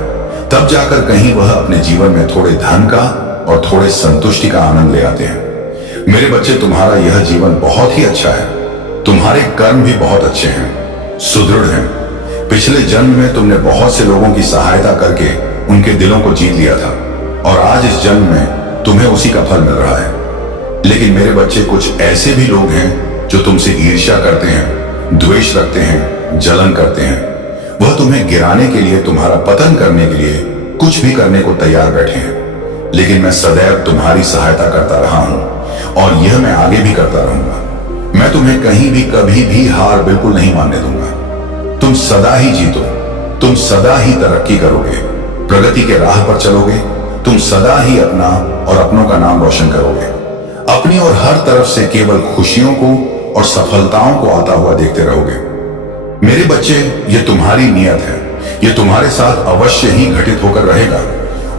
तब जाकर कहीं वह अपने जीवन में थोड़े धन का और थोड़े संतुष्टि का आनंद ले आते हैं। मेरे बच्चे, तुम्हारा यह जीवन बहुत ही अच्छा है। तुम्हारे कर्म भी बहुत अच्छे हैं, सुदृढ़ हैं। पिछले जन्म में तुमने बहुत से लोगों की सहायता करके उनके दिलों को जीत लिया था, और आज इस जन्म में तुम्हें उसी का फल मिल रहा है। लेकिन मेरे बच्चे, कुछ ऐसे भी लोग हैं जो तुमसे ईर्ष्या करते हैं, द्वेष रखते हैं, जलन करते हैं। वह तुम्हें गिराने के लिए, तुम्हारा पतन करने के लिए कुछ भी करने को तैयार बैठे हैं। लेकिन मैं सदैव तुम्हारी सहायता करता रहा हूं, और यह मैं आगे भी करता रहूंगा। मैं तुम्हें कहीं भी कभी भी हार बिल्कुल नहीं मानने दूंगा। तुम सदा ही जीतो, तुम सदा ही तरक्की करोगे, प्रगति के राह पर चलोगे। तुम सदा ही अपना और अपनों का नाम रोशन करोगे। अपनी और हर तरफ से केवल खुशियों को और सफलताओं को आता हुआ देखते रहोगे। मेरे बच्चे, ये तुम्हारी नियत है। ये तुम्हारे साथ अवश्य ही घटित होकर रहेगा,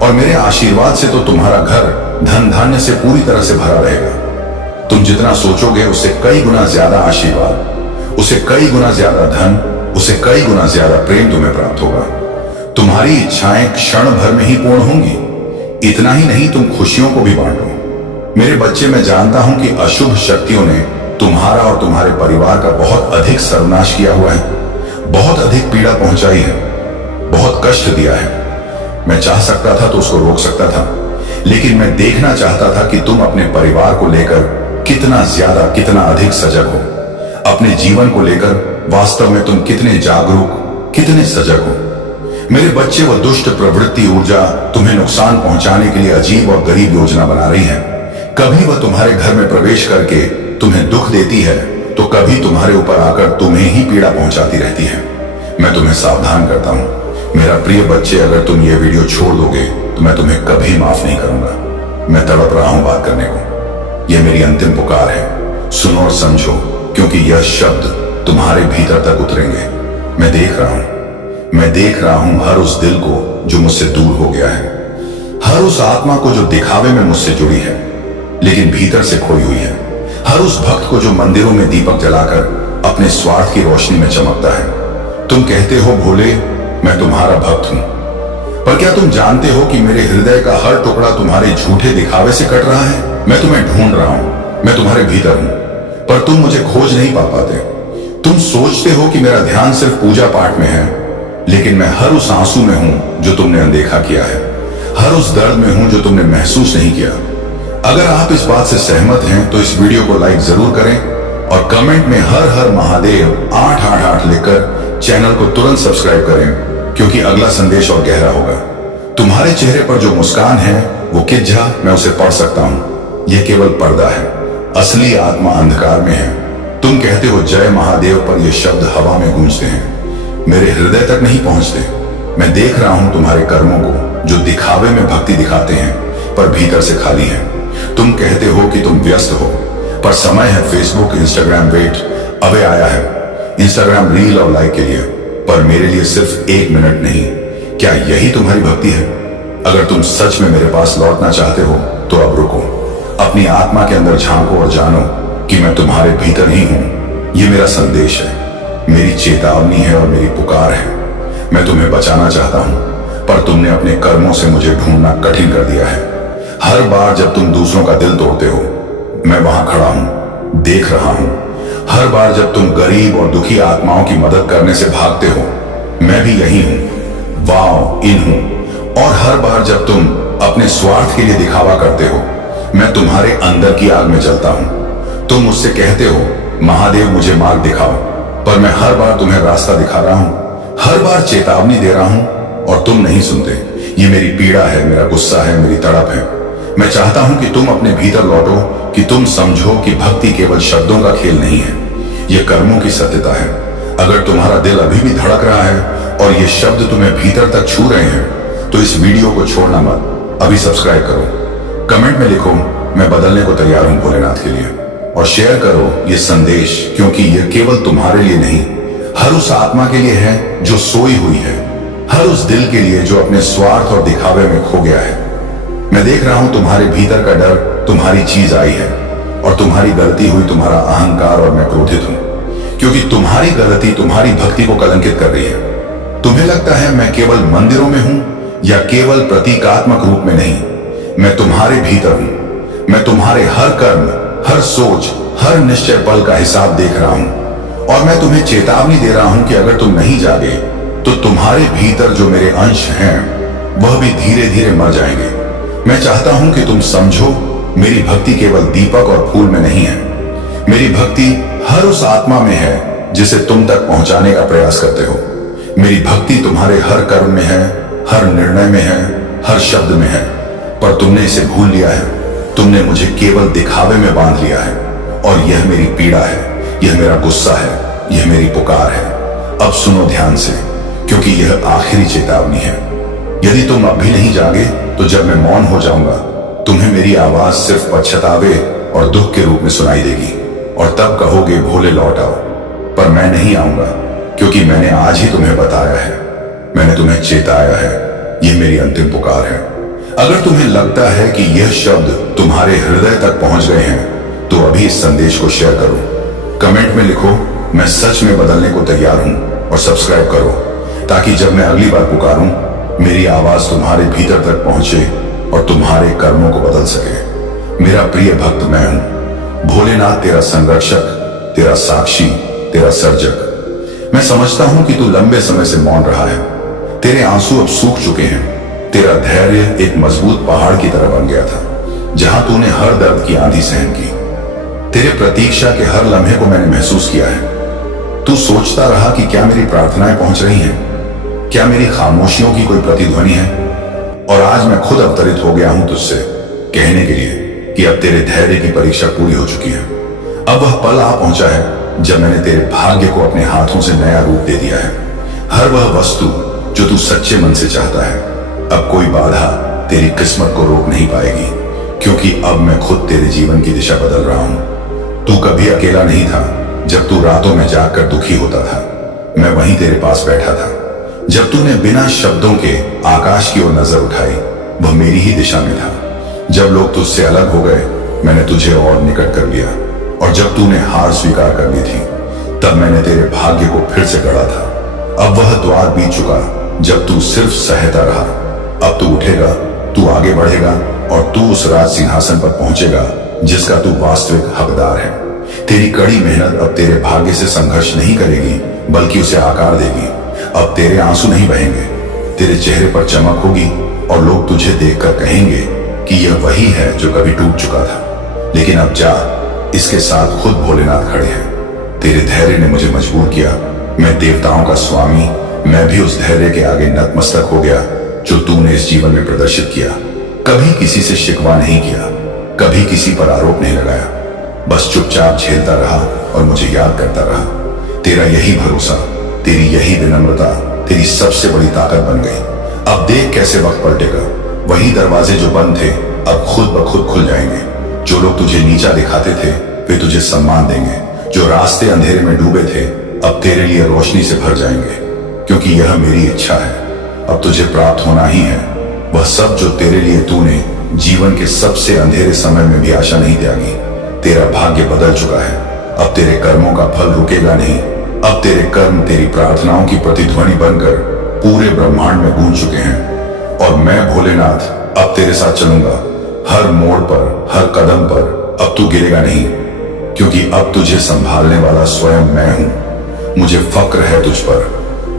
और मेरे आशीर्वाद से तो तुम्हारा घर धन धान्य से पूरी तरह से भरा रहेगा। तुम जितना सोचोगे उससे कई गुना ज्यादा आशीर्वाद, उसे कई गुना ज्यादा धन, उसे कई गुना ज्यादा प्रेम तुम्हें प्राप्त होगा। तुम्हारी इच्छाएं क्षण भर में ही पूर्ण होंगी। इतना ही नहीं, तुम खुशियों को भी बांटो। मेरे बच्चे, मैं जानता हूं कि अशुभ शक्तियों ने तुम्हारा और तुम्हारे परिवार का बहुत अधिक सर्वनाश किया हुआ है, बहुत अधिक पीड़ा पहुंचाई है, बहुत कष्ट दिया है। मैं चाह सकता था तो उसको रोक सकता था, लेकिन मैं देखना चाहता था कि तुम अपने परिवार को लेकर कितना ज्यादा, कितना अधिक सजग हो। अपने जीवन को लेकर वास्तव में तुम कितने जागरूक, कितने सजग हो। मेरे बच्चे, वह दुष्ट प्रवृत्ति ऊर्जा तुम्हें नुकसान पहुंचाने के लिए अजीब और गरीब योजना बना रही है। कभी वह तुम्हारे घर में प्रवेश करके तुम्हें दुख देती है, तो कभी तुम्हारे ऊपर आकर तुम्हें ही पीड़ा पहुंचाती रहती है। मैं तुम्हें सावधान करता हूं। मेरा प्रिय बच्चे, अगर तुम ये वीडियो छोड़ दोगे तो मैं तुम्हें कभी माफ नहीं करूंगा। मैं तड़प रहा हूं बात करने को। यह मेरी अंतिम पुकार है। सुनो और समझो, क्योंकि यह शब्द तुम्हारे भीतर तक उतरेंगे। मैं देख रहा हूं हर उस दिल को जो मुझसे दूर हो गया है, हर उस आत्मा को जो दिखावे में मुझसे जुड़ी है लेकिन भीतर से खोई हुई है, हर उस भक्त को जो मंदिरों में दीपक जलाकर अपने स्वार्थ की रोशनी में चमकता है। तुम कहते हो, भोले, मैं तुम्हारा भक्त हूं, पर क्या तुम जानते हो कि मेरे हृदय का हर टुकड़ा तुम्हारे झूठे दिखावे से कट रहा है? मैं तुम्हें ढूंढ रहा हूं, मैं तुम्हारे भीतर हूं, पर तुम मुझे खोज नहीं पा पाते। तुम सोचते हो कि मेरा ध्यान सिर्फ पूजा पाठ में है, लेकिन मैं हर उस आंसू में हूं जो तुमने अनदेखा किया है, हर उस दर्द में हूं जो तुमने महसूस नहीं किया। अगर आप इस बात से सहमत हैं तो इस वीडियो को लाइक जरूर करें और कमेंट में हर हर महादेव 888 लिखकर चैनल को तुरंत सब्सक्राइब करें, क्योंकि अगला संदेश और गहरा होगा। तुम्हारे चेहरे पर जो मुस्कान है वो किज्झा मैं उसे पढ़ सकता हूं, यह केवल पर्दा है, असली आत्मा अंधकार में है। तुम कहते हो जय महादेव, पर ये शब्द हवा में गूंजते हैं, मेरे हृदय तक नहीं पहुंचते। मैं देख रहा हूं तुम्हारे कर्मों को जो दिखावे में भक्ति दिखाते हैं पर भीतर से खाली हैं। तुम कहते हो कि तुम व्यस्त हो, पर समय है फेसबुक इंस्टाग्राम वेट अबे आया है, इंस्टाग्राम रील और लाइक के लिए, पर मेरे लिए सिर्फ 1 मिनट नहीं। क्या यही तुम्हारी भक्ति है? अगर तुम सच में मेरे पास लौटना चाहते हो तो अब रुको, अपनी आत्मा के अंदर झांको और जानो कि मैं तुम्हारे भीतर ही हूं। ये मेरा संदेश है, मेरी चेतावनी है और मेरी पुकार है। मैं तुम्हें बचाना चाहता हूं, पर तुमने अपने कर्मों से मुझे ढूंढना कठिन कर दिया है। हर बार जब तुम दूसरों का दिल तोड़ते हो, मैं वहां खड़ा हूं, देख रहा हूं। हर बार जब तुम गरीब और दुखी आत्माओं की मदद करने से भागते हो, मैं भी यही हूं, वाव इन हूं। और हर बार जब तुम अपने स्वार्थ के लिए दिखावा करते हो, मैं तुम्हारे अंदर की आग में जलता हूं। तुम मुझसे कहते हो महादेव मुझे मार्ग दिखाओ, पर मैं हर बार तुम्हें रास्ता दिखा रहा हूं, हर बार चेतावनी दे रहा हूं और तुम नहीं सुनते। ये मेरी पीड़ा है, मेरा गुस्सा है, मेरी तड़प है। मैं चाहता हूं कि तुम अपने भीतर लौटो, कि तुम समझो कि भक्ति केवल शब्दों का खेल नहीं है, यह कर्मों की सत्यता है। अगर तुम्हारा दिल अभी भी धड़क रहा है और ये शब्द तुम्हें भीतर तक छू रहे हैं, तो इस वीडियो को छोड़ना मत, अभी सब्सक्राइब करो, कमेंट में लिखो मैं बदलने को तैयार हूं भोलेनाथ के लिए, और शेयर करो ये संदेश, क्योंकि यह केवल तुम्हारे लिए नहीं, हर उस आत्मा के लिए है जो सोई हुई है, हर उस दिल के लिए जो अपने स्वार्थ और दिखावे में खो गया है। मैं देख रहा हूं तुम्हारे भीतर का डर, तुम्हारी चीज आई है, और तुम्हारी गलती हुई तुम्हारा अहंकार, और मैं क्रोधित हूं, क्योंकि तुम्हारी गलती तुम्हारी भक्ति को कलंकित कर रही है। तुम्हें लगता है मैं केवल मंदिरों में हूं या केवल प्रतीकात्मक रूप में नहीं, मैं तुम्हारे भीतर हूं। मैं तुम्हारे हर कर्म, हर सोच, हर निश्चय पल का हिसाब देख रहा हूं, और मैं तुम्हें चेतावनी दे रहा हूं कि अगर तुम नहीं जागे तो तुम्हारे भीतर जो मेरे अंश हैं वह भी धीरे धीरे मर जाएंगे। मैं चाहता हूं कि तुम समझो मेरी भक्ति केवल दीपक और फूल में नहीं है, मेरी भक्ति हर उस आत्मा में है जिसे तुम तक पहुंचाने का प्रयास करते हो। मेरी भक्ति तुम्हारे हर कर्म में है, हर निर्णय में है, हर शब्द में है, पर तुमने इसे भूल लिया है। तुमने मुझे केवल दिखावे में बांध लिया है, और यह मेरी पीड़ा है, यह मेरा गुस्सा है, यह मेरी पुकार है। अब सुनो ध्यान से, क्योंकि यह आखिरी चेतावनी है। यदि तुम अब भी नहीं जागे तो जब मैं मौन हो जाऊंगा, तुम्हें मेरी आवाज सिर्फ पछतावे और दुख के रूप में सुनाई देगी, और तब कहोगे भोले लौट आओ। पर मैं नहीं आऊंगा, क्योंकि मैंने आज ही तुम्हें बताया है, मैंने तुम्हें चेताया है, यह मेरी अंतिम पुकार है। अगर तुम्हें लगता है कि यह शब्द तुम्हारे हृदय तक पहुंच गए हैं, तो अभी इस संदेश को शेयर करो, कमेंट में लिखो मैं सच में बदलने को तैयार हूं, और सब्सक्राइब करो, ताकि जब मैं अगली बार पुकारूं, मेरी आवाज तुम्हारे भीतर तक पहुंचे और तुम्हारे कर्मों को बदल सके। मेरा प्रिय भक्त मैं हूं, भोलेनाथ तेरा संरक्षक, तेरा साक्षी, तेरा सर्जक। मैं समझता हूं कि तू लंबे समय से मौन रहा है, तेरे आंसू अब सूख चुके हैं, तेरा धैर्य एक मजबूत पहाड़ की तरह बन गया था, जहां तूने हर दर्द की आंधी सहन की। तेरे प्रतीक्षा के हर लम्हे को मैंने महसूस किया है। तू सोचता रहा कि क्या मेरी प्रार्थनाएं पहुंच रही हैं, क्या मेरी खामोशियों की कोई प्रतिध्वनि है, और आज मैं खुद अवतरित हो गया हूं तुझसे कहने के लिए कि अब तेरे धैर्य की परीक्षा पूरी हो चुकी है। अब वह पल आ पहुंचा है जब मैंने तेरे भाग्य को अपने हाथों से नया रूप दे दिया है। हर वह वस्तु जो तू सच्चे मन से चाहता है, अब कोई बाधा तेरी किस्मत को रोक नहीं पाएगी, क्योंकि अब मैं खुद तेरे जीवन की दिशा बदल रहा हूं। तू कभी अकेला नहीं था। जब तू रातों में जागकर दुखी होता था, मैं वहीं तेरे पास बैठा था। जब तूने बिना शब्दों के आकाश की ओर नजर उठाई, वह मेरी ही दिशा में था। जब लोग तुझसे अलग हो गए, मैंने तुझे और निकट कर लिया, और जब तूने हार स्वीकार कर ली थी, तब मैंने तेरे भाग्य को फिर से गढ़ा था। अब वह द्वार बीत चुका जब तू सिर्फ सहता रहा। अब तू उठेगा, तू आगे बढ़ेगा, और तू उस राज सिंहासन पर पहुंचेगा जिसका तू वास्तविक हकदार है। तेरी कड़ी मेहनत अब तेरे भाग्य से संघर्ष नहीं करेगी, बल्कि उसे आकार देगी। अब तेरे आंसू नहीं बहेंगे, तेरे चेहरे पर चमक होगी और लोग तुझे देखकर कहेंगे कि यह वही है जो कभी टूट चुका था। लेकिन अब जा, इसके साथ खुद भोलेनाथ खड़े हैं। तेरे धैर्य ने मुझे मजबूर किया। मैं देवताओं का स्वामी, मैं भी उस धैर्य के आगे नतमस्तक हो गया जो तूने इस जीवन में प्रदर्शित किया। कभी किसी से शिकवा नहीं किया, कभी किसी पर आरोप नहीं लगाया, बस चुपचाप झेलता रहा और मुझे याद करता रहा। तेरा यही भरोसा, तेरी यही विनम्रता तेरी सबसे बड़ी ताकत बन गई। अब देख कैसे वक्त पलटेगा। वही दरवाजे जो बंद थे अब खुद ब खुद खुल जाएंगे। जो लोग तुझे नीचा दिखाते थे वे तुझे सम्मान देंगे। जो रास्ते अंधेरे में डूबे थे अब तेरे लिए रोशनी से भर जाएंगे, क्योंकि यह मेरी इच्छा है। अब तुझे प्राप्त होना ही है वह सब जो तेरे लिए तूने जीवन के सबसे अंधेरे समय में भी आशा नहीं त्यागी। तेरा भाग्य बदल चुका है। अब तेरे कर्मों का फल रुकेगा नहीं। अब तेरे कर्म तेरी प्रार्थनाओं की प्रतिध्वनि बनकर पूरे ब्रह्मांड में गूंज चुके हैं। और मैं भोलेनाथ अब तेरे साथ चलूंगा, हर मोड़ पर, हर कदम पर। अब तू गिरेगा नहीं, क्योंकि अब तुझे संभालने वाला स्वयं मैं हूं। मुझे फक्र है तुझ पर।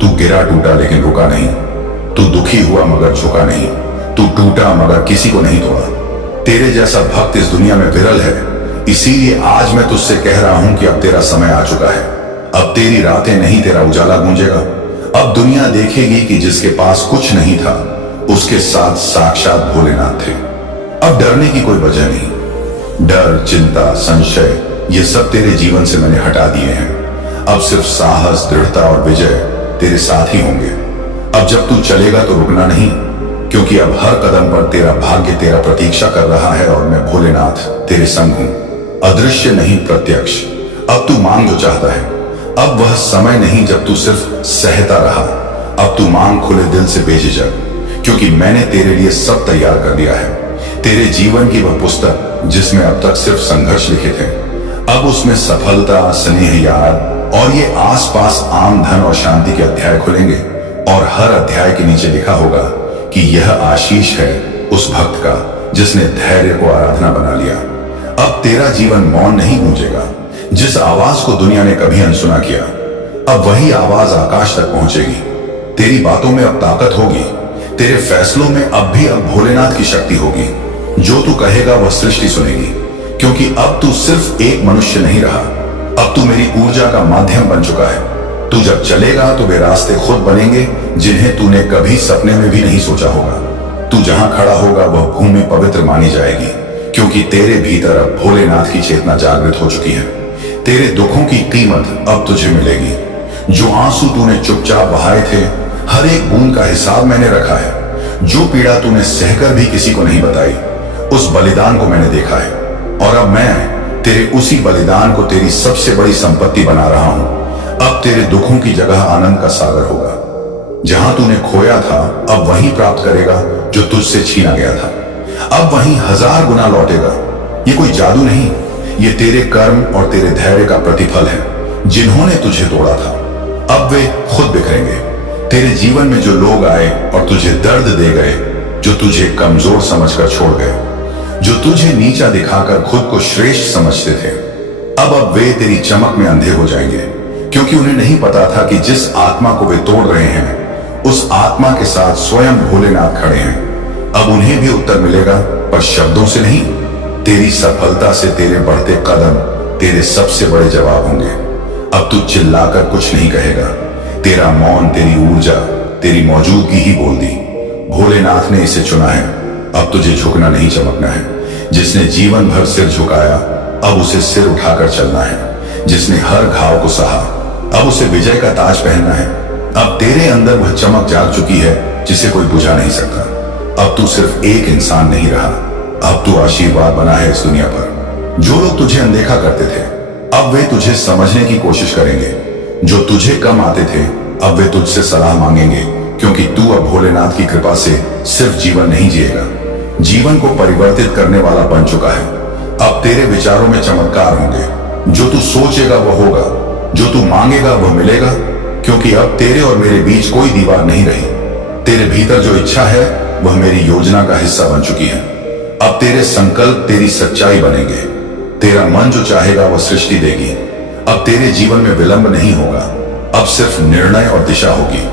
तू गिरा टूटा लेकिन रुका नहीं। तू दुखी हुआ मगर झुका नहीं। तू टूटा मगर किसी को नहीं तोड़ा। तेरे जैसा भक्त इस दुनिया में विरल है। इसीलिए आज मैं तुझसे कह रहा हूं कि अब तेरा समय आ चुका है। अब तेरी रातें नहीं, तेरा उजाला गूंजेगा। अब दुनिया देखेगी कि जिसके पास कुछ नहीं था उसके साथ साक्षात भोलेनाथ थे। अब डरने की कोई वजह नहीं। डर, चिंता, संशय ये सब तेरे जीवन से मैंने हटा दिए हैं। अब सिर्फ साहस, दृढ़ता और विजय तेरे साथ ही होंगे। अब जब तू चलेगा तो रुकना नहीं, क्योंकि अब हर कदम पर तेरा भाग्य तेरा प्रतीक्षा कर रहा है और मैं भोलेनाथ तेरे संग हूं। अदृश्य नहीं, प्रत्यक्ष। अब तू मांग जो चाहता है। अब वह समय नहीं जब तू सिर्फ सहता रहा। अब तू मांग खुले दिल से बेझिझक, क्योंकि मैंने तेरे लिए सब तैयार कर दिया है। तेरे जीवन की वह पुस्तक जिसमें अब तक सिर्फ संघर्ष लिखे थे, अब उसमें सफलता, स्नेह, याद और ये आसपास आम धन और शांति के अध्याय खुलेंगे। और हर अध्याय के नीचे लिखा होगा कि यह आशीष है उस भक्त का जिसने धैर्य को आराधना बना लिया। अब तेरा जीवन मौन नहीं गूंजेगा। जिस आवाज को दुनिया ने कभी अनसुना किया, अब वही आवाज आकाश तक पहुंचेगी। तेरी बातों में अब ताकत होगी। तेरे फैसलों में अब भोलेनाथ की शक्ति होगी। जो तू कहेगा वह सृष्टि सुनेगी, क्योंकि अब तू सिर्फ एक मनुष्य नहीं रहा। अब तू मेरी ऊर्जा का माध्यम बन चुका है। तू जब चलेगा तो वे रास्ते खुद बनेंगे जिन्हें तूने कभी सपने में भी नहीं सोचा होगा। तू जहां खड़ा होगा वह भूमि पवित्र मानी जाएगी, क्योंकि तेरे भीतर अब भोलेनाथ की चेतना जागृत हो चुकी है। तेरे दुखों की कीमत अब तुझे मिलेगी। जो आंसू तूने चुपचाप बहाए थे, हर एक बूंद का हिसाब मैंने रखा है। जो पीड़ा तूने सहकर भी किसी को नहीं बताई, उस बलिदान को मैंने देखा है। और अब मैं तेरे उसी बलिदान को तेरी सबसे बड़ी संपत्ति बना रहा हूं। अब तेरे दुखों की जगह आनंद का सागर होगा। जहां तूने खोया था अब वहीं प्राप्त करेगा जो तुझसे छीना गया था। अब वहीं 1000 गुना लौटेगा। ये कोई जादू नहीं, ये तेरे कर्म और तेरे धैर्य का प्रतिफल है। जिन्होंने तुझे तोड़ा था अब वे खुद बिखरेंगे। तेरे जीवन में जो लोग आए और तुझे दर्द दे गए, जो तुझे कमजोर समझकर छोड़ गए, जो तुझे नीचा दिखाकर खुद को श्रेष्ठ समझते थे, अब वे तेरी चमक में अंधे हो जाएंगे, क्योंकि उन्हें नहीं पता था कि जिस आत्मा को वे तोड़ रहे हैं उस आत्मा के साथ स्वयं भोलेनाथ खड़े हैं। अब उन्हें भी उत्तर मिलेगा, पर शब्दों से नहीं। तेरी सफलता से तेरे बढ़ते कदम तेरे सबसे बड़े जवाब होंगे। अब तू चिल्लाकर कुछ नहीं कहेगा। तेरा मौन, तेरी ऊर्जा, तेरी मौजूदगी ही बोल दी। भोलेनाथ ने इसे चुना है। अब तुझे झुकना नहीं, चमकना है। जिसने जीवन भर सिर झुकाया अब उसे सिर उठाकर चलना है। जिसने हर घाव को सहा अब उसे विजय का ताज पहनना है। अब तेरे अंदर वह चमक जाग चुकी है जिसे कोई बुझा नहीं सकता। अब तू सिर्फ एक इंसान नहीं रहा, अब तू आशीर्वाद बना है इस दुनिया पर। जो लोग तुझे अनदेखा करते थे अब वे तुझे समझने की कोशिश करेंगे। जो तुझे कम आते थे अब वे तुझसे सलाह मांगेंगे, क्योंकि तू अब भोलेनाथ की कृपा से सिर्फ जीवन नहीं जिएगा, जीवन को परिवर्तित करने वाला बन चुका है। अब तेरे विचारों में चमत्कार होंगे। जो तू सोचेगा वह होगा, जो तू मांगेगा वह मिलेगा, क्योंकि अब तेरे और मेरे बीच कोई दीवार नहीं रही। तेरे भीतर जो इच्छा है वह मेरी योजना का हिस्सा बन चुकी है। अब तेरे संकल्प तेरी सच्चाई बनेंगे। तेरा मन जो चाहेगा वह सृष्टि देगी। अब तेरे जीवन में विलंब नहीं होगा, अब सिर्फ निर्णय और दिशा होगी।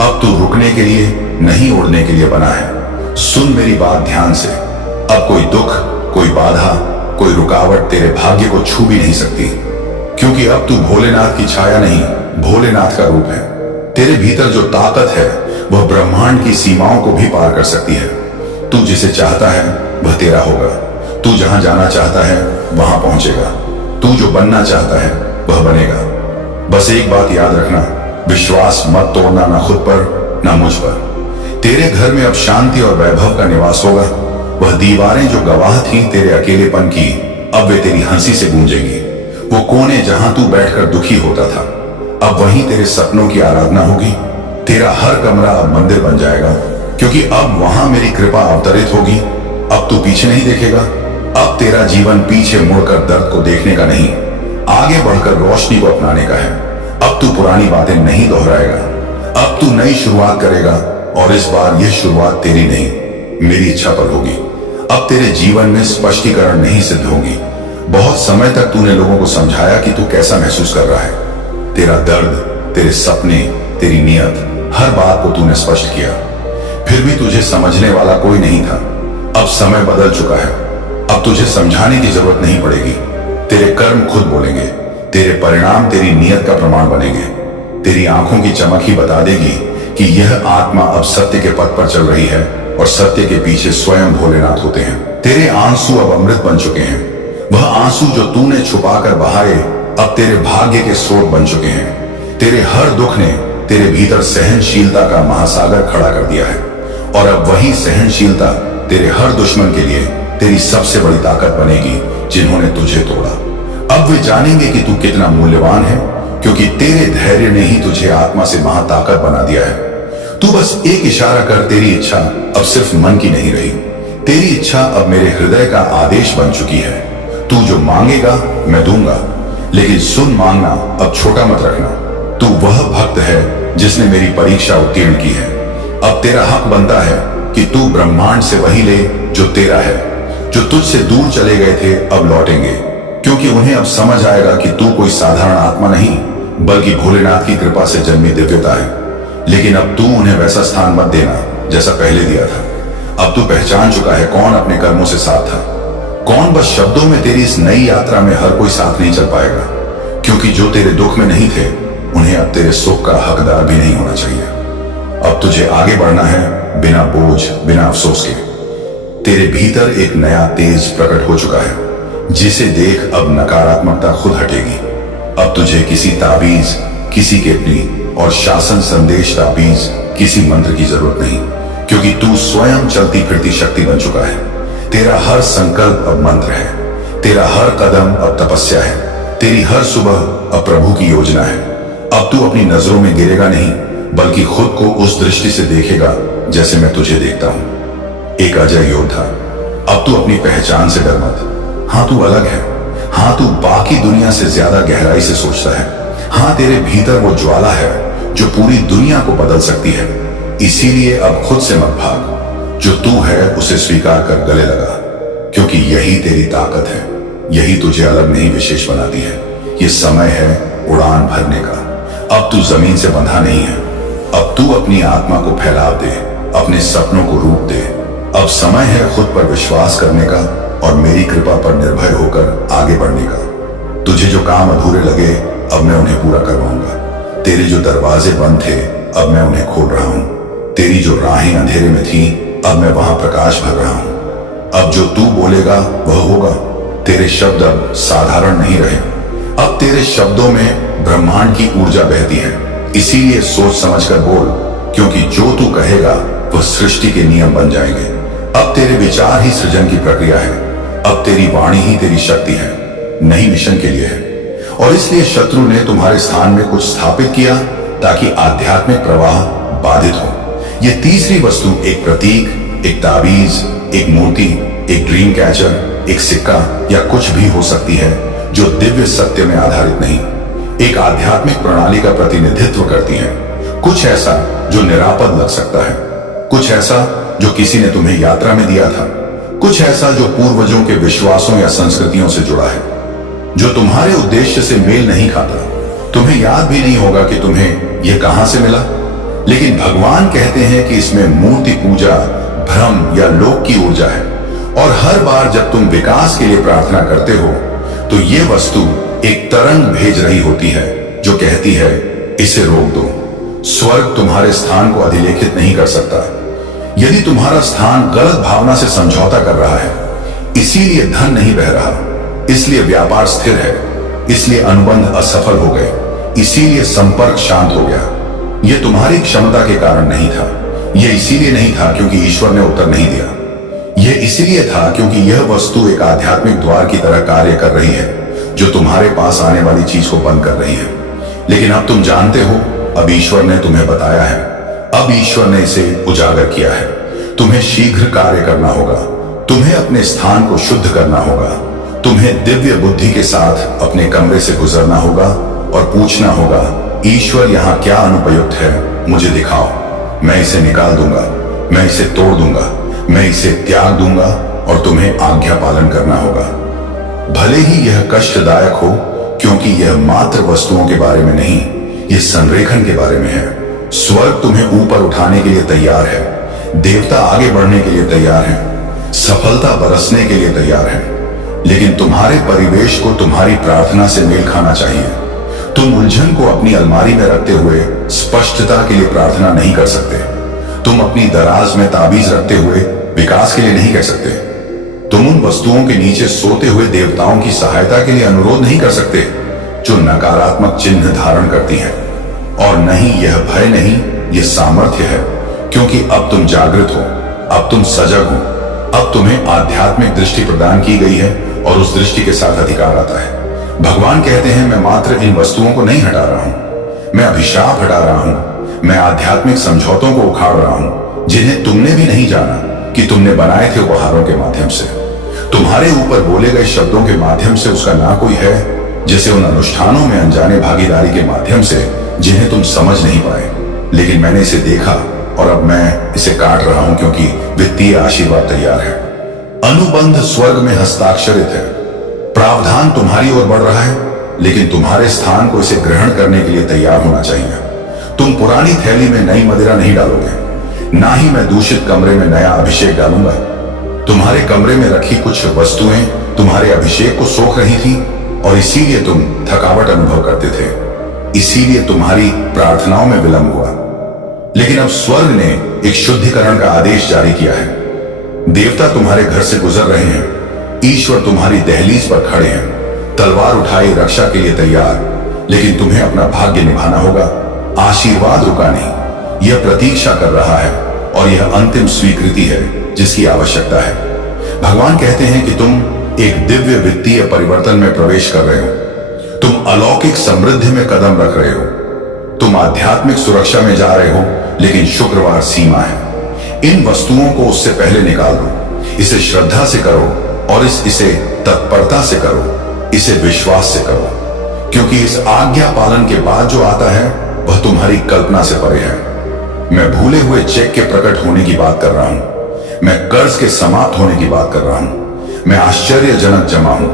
अब तू रुकने के लिए नहीं, उड़ने के लिए बना है। सुन मेरी बात ध्यान से। अब कोई दुख, कोई बाधा, कोई रुकावट तेरे भाग्य को छू भी नहीं सकती, क्योंकि अब तू भोलेनाथ की छाया नहीं, भोलेनाथ का रूप है। तेरे भीतर जो ताकत है वह ब्रह्मांड की सीमाओं को भी पार कर सकती है। तू जिसे चाहता है वह तेरा होगा। तू जहां जाना चाहता है वहां पहुंचेगा। तू जो बनना चाहता है वह बनेगा। बस एक बात याद रखना, विश्वास मत तोड़ना, ना खुद पर ना मुझ पर। तेरे घर में अब शांति और वैभव का निवास होगा। वह दीवारें जो गवाह थीं तेरे अकेलेपन की, अब वे तेरी हंसी से गूंजेंगी। वो कोने जहां तू बैठकर दुखी होता था, अब वहीं तेरे सपनों की आराधना होगी। तेरा हर कमरा अब मंदिर बन जाएगा, क्योंकि अब वहां मेरी कृपा अवतरित होगी। अब तू पीछे नहीं देखेगा। अब तेरा जीवन पीछे मुड़कर दर्द को देखने का नहीं, आगे बढ़कर रोशनी को अपनाने का है। अब तू पुरानी बातें नहीं दोहराएगा। अब तू नई शुरुआत करेगा, और इस बार यह शुरुआत तेरी नहीं, मेरी इच्छा पर होगी। अब तेरे जीवन में स्पष्टीकरण नहीं सिद्ध होगी। बहुत समय तक तूने लोगों को समझाया कि तू कैसा महसूस कर रहा है। तेरा दर्द, तेरे सपने, तेरी नियत, हर बात को तूने स्पष्ट किया, फिर भी तुझे समझने वाला कोई नहीं था। अब समय बदल चुका है। अब तुझे समझाने की जरूरत नहीं पड़ेगी। तेरे कर्म खुद बोलेंगे। तेरे परिणाम तेरी नियत का प्रमाण बनेंगे। तेरी आंखों की चमक ही बता देगी कि यह आत्मा अब सत्य के पथ पर चल रही है, और सत्य के पीछे स्वयं भोलेनाथ होते हैं। तेरे आंसू अब अमृत बन चुके हैं। वह आंसू जो तूने छुपाकर बहाए अब तेरे भाग्य के स्रोत बन चुके हैं। तेरे हर दुख ने तेरे भीतर सहनशीलता का महासागर खड़ा कर दिया है, और अब वही सहनशीलता तेरे हर दुश्मन के लिए तेरी सबसे बड़ी ताकत बनेगी, जिन्होंने तुझे तोड़ा। अब वे जानेंगे कि तू कितना मूल्यवान है, क्योंकि तेरे धैर्य ने ही तुझे आत्मा से महाताकत बना दिया है। तू बस एक इशारा कर, तेरी इच्छा अब सिर्फ मन की नहीं रही। तेरी इच्छा अब मेरे हृदय का आदेश बन चुकी है। तू जो मांगेगा मैं दूंगा, लेकिन सुन, मांगना अब छोटा मत रखना। तू वह भक्त है जिसने मेरी परीक्षा उत्तीर्ण की है। अब तेरा हक बनता है कि तू ब्रह्मांड से वही ले जो तेरा है। जो तुझसे दूर चले गए थे अब लौटेंगे, क्योंकि उन्हें अब समझ आएगा कि तू कोई साधारण आत्मा नहीं, बल्कि भोलेनाथ की कृपा से जन्मी दिव्यता है। लेकिन अब तू उन्हें वैसा स्थान मत देना जैसा पहले दिया था। अब तू पहचान चुका है कौन अपने कर्मों से साथ था, कौन बस शब्दों में। तेरी इस नई यात्रा में हर कोई साथ नहीं चल पाएगा, क्योंकि जो तेरे दुख में नहीं थे उन्हें अब तेरे सुख का हकदार भी नहीं होना चाहिए। अब तुझे आगे बढ़ना है बिना बोझ, बिना अफसोस के। तेरे भीतर एक नया तेज प्रकट हो चुका है, जिसे देख अब नकारात्मकता खुद हटेगी। अब तुझे किसी ताबीज, किसी केतली और शासन संदेश ताबीज, किसी मंत्र की जरूरत नहीं, क्योंकि तू स्वयं चलती फिरती शक्ति बन चुका है। तेरा हर संकल्प अब मंत्र है। तेरा हर कदम अब तपस्या है। तेरी हर सुबह अब प्रभु की योजना है। अब तू अपनी नजरों में गिरेगा नहीं, बल्कि खुद को उस दृष्टि से देखेगा जैसे मैं तुझे देखता हूं, एक अजय योद्धा। अब तू अपनी पहचान से डर मत। हाँ, तू अलग है। हाँ, तू बाकी दुनिया से ज्यादा गहराई से सोचता है। हाँ, तेरे भीतर वो ज्वाला है जो पूरी दुनिया को बदल सकती है। इसीलिए अब खुद से मत भाग। जो तू है उसे स्वीकार कर गले लगा, क्योंकि यही तेरी ताकत है। यही तुझे अलग नहीं, विशेष बनाती है। ये समय है उड़ान भरने का। अब तू जमीन से बंधा नहीं है। अब तू अपनी आत्मा को फैलाव दे, अपने सपनों को रूप दे। अब समय है खुद पर विश्वास करने का और मेरी कृपा पर निर्भय होकर आगे बढ़ने का। तुझे जो काम अधूरे लगे अब मैं उन्हें पूरा करवाऊंगा। तेरे जो दरवाजे बंद थे अब मैं उन्हें खोल रहा हूं। तेरी जो राहें अंधेरे में थी अब मैं वहां प्रकाश भर रहा हूं। अब जो तू बोलेगा वह होगा। तेरे शब्द अब साधारण नहीं रहे। अब तेरे शब्दों में ब्रह्मांड की ऊर्जा बहती है। इसीलिए सोच समझकर बोल, क्योंकि जो तू कहेगा वह सृष्टि के नियम बन जाएंगे। अब तेरे विचार ही सृजन की प्रक्रिया है। अब तेरी वाणी ही तेरी शक्ति है, नहीं मिशन के लिए है। और इसलिए शत्रु ने तुम्हारे स्थान में कुछ स्थापित किया ताकि आध्यात्मिक प्रवाह बाधित हो। यह तीसरी वस्तु एक प्रतीक, एक ताबीज, एक मूर्ति, एक ड्रीम कैचर, एक सिक्का या कुछ भी हो सकती है जो दिव्य सत्य में आधारित नहीं, एक आध्यात्मिक प्रणाली का प्रतिनिधित्व करती है। कुछ ऐसा जो निरापद लग सकता है, कुछ ऐसा जो किसी ने तुम्हें यात्रा में दिया था, कुछ ऐसा जो पूर्वजों के विश्वासों या संस्कृतियों से जुड़ा है, जो तुम्हारे उद्देश्य से मेल नहीं खाता। तुम्हें याद भी नहीं होगा कि तुम्हें यह कहां से मिला। लेकिन भगवान कहते हैं कि इसमें मूर्ति पूजा, भ्रम या लोक की ऊर्जा है। और हर बार जब तुम विकास के लिए प्रार्थना करते हो तो ये वस्तु एक तरंग भेज रही होती है जो कहती है इसे रोक दो। स्वर्ग तुम्हारे स्थान को अधिलेखित नहीं कर सकता। यदि तुम्हारा स्थान गलत भावना से समझौता कर रहा है, इसीलिए धन नहीं बह रहा, इसलिए व्यापार स्थिर है, इसलिए अनुबंध असफल हो गए, इसीलिए संपर्क शांत हो गया। यह तुम्हारी क्षमता के कारण नहीं था। यह इसीलिए नहीं था क्योंकि ईश्वर ने उत्तर नहीं दिया। यह इसलिए था क्योंकि यह वस्तु एक आध्यात्मिक द्वार की तरह कार्य कर रही है जो तुम्हारे पास आने वाली चीज को बंद कर रही है। लेकिन अब तुम जानते हो, अब ईश्वर ने तुम्हें बताया है, अब ईश्वर ने इसे उजागर किया है। तुम्हें शीघ्र कार्य करना होगा, तुम्हें अपने स्थान को शुद्ध करना होगा, तुम्हें दिव्य बुद्धि के साथ अपने कमरे से गुजरना होगा और पूछना होगा, ईश्वर यहाँ क्या अनुपयुक्त है, मुझे दिखाओ। मैं इसे निकाल दूंगा, मैं इसे तोड़ दूंगा, मैं इसे त्याग दूंगा और तुम्हें आज्ञा पालन करना होगा। भले ही यह कष्टदायक हो, क्योंकि यह मात्र वस्तुओं के बारे में नहीं, यह संरेखन के बारे में है। स्वर्ग तुम्हें ऊपर उठाने के लिए तैयार है, देवता आगे बढ़ने के लिए तैयार हैं, सफलता बरसने के लिए तैयार है। लेकिन तुम्हारे परिवेश को तुम्हारी प्रार्थना से मेल खाना चाहिए। तुम उलझन को अपनी अलमारी में रखते हुए स्पष्टता के लिए प्रार्थना नहीं कर सकते। तुम अपनी दराज में ताबीज रखते हुए विकास के लिए नहीं कह सकते। तुम उन वस्तुओं के नीचे सोते हुए देवताओं की सहायता के लिए अनुरोध नहीं कर सकते जो नकारात्मक चिन्ह धारण करती हैं। और नहीं, यह भय नहीं, यह सामर्थ्य है, क्योंकि अब तुम जागृत हो, अब तुम सजग हो, अब तुम्हें आध्यात्मिक दृष्टि प्रदान की गई है और उस दृष्टि के साथ अधिकार आता है। भगवान कहते हैं, मैं मात्र इन वस्तुओं को नहीं हटा रहा हूं, मैं अभिशाप हटा रहा हूं, मैं आध्यात्मिक समझौतों को उखाड़ रहा हूं जिन्हें तुमने भी नहीं जाना कि तुमने बनाए थे उपहारों के माध्यम से। तुम्हारे ऊपर बोले गए शब्दों के माध्यम से उसका ना कोई है, जैसे उन अनुष्ठानों में अनजाने भागीदारी के माध्यम से जिन्हें तुम समझ नहीं पाए। लेकिन मैंने इसे देखा और अब मैं इसे काट रहा हूं क्योंकि वित्तीय आशीर्वाद तैयार है। अनुबंध स्वर्ग में हस्ताक्षरित है। प्रावधान तुम्हारी ओर बढ़ रहा है, लेकिन तुम्हारे स्थान को इसे ग्रहण करने के लिए तैयार होना चाहिए। तुम पुरानी थैली में नई मदिरा नहीं डालोगे, ना ही मैं दूषित कमरे में नया अभिषेक डालूंगा। तुम्हारे कमरे में रखी कुछ वस्तुएं तुम्हारे अभिषेक को सोख रही थी और इसीलिए तुम थकावट अनुभव करते थे, इसीलिए तुम्हारी प्रार्थनाओं में विलंब हुआ। लेकिन अब स्वर्ग ने एक शुद्धिकरण का आदेश जारी किया है। देवता तुम्हारे घर से गुजर रहे हैं, ईश्वर तुम्हारी दहलीज पर खड़े हैं, तलवार उठाई रक्षा के लिए तैयार। लेकिन तुम्हें अपना भाग्य निभाना होगा। आशीर्वाद रुका नहीं, यह प्रतीक्षा कर रहा है और यह अंतिम स्वीकृति है जिसकी आवश्यकता है। भगवान कहते हैं कि तुम एक दिव्य वित्तीय परिवर्तन में प्रवेश कर रहे हो। तुम अलौकिक समृद्धि में कदम रख रहे हो। तुम आध्यात्मिक सुरक्षा में जा रहे हो, लेकिन शुक्रवार सीमा है। इन वस्तुओं को उससे पहले निकाल दो। इसे श्रद्धा से करो और इसे तत्परता से करो, इसे विश्वास से करो, क्योंकि इस आज्ञा पालन के बाद जो आता है वह तुम्हारी कल्पना से परे है। मैं भूले हुए चेक के प्रकट होने की बात कर रहा हूं, मैं कर्ज के समाप्त होने की बात कर रहा हूं, मैं आश्चर्यजनक जमा हूं,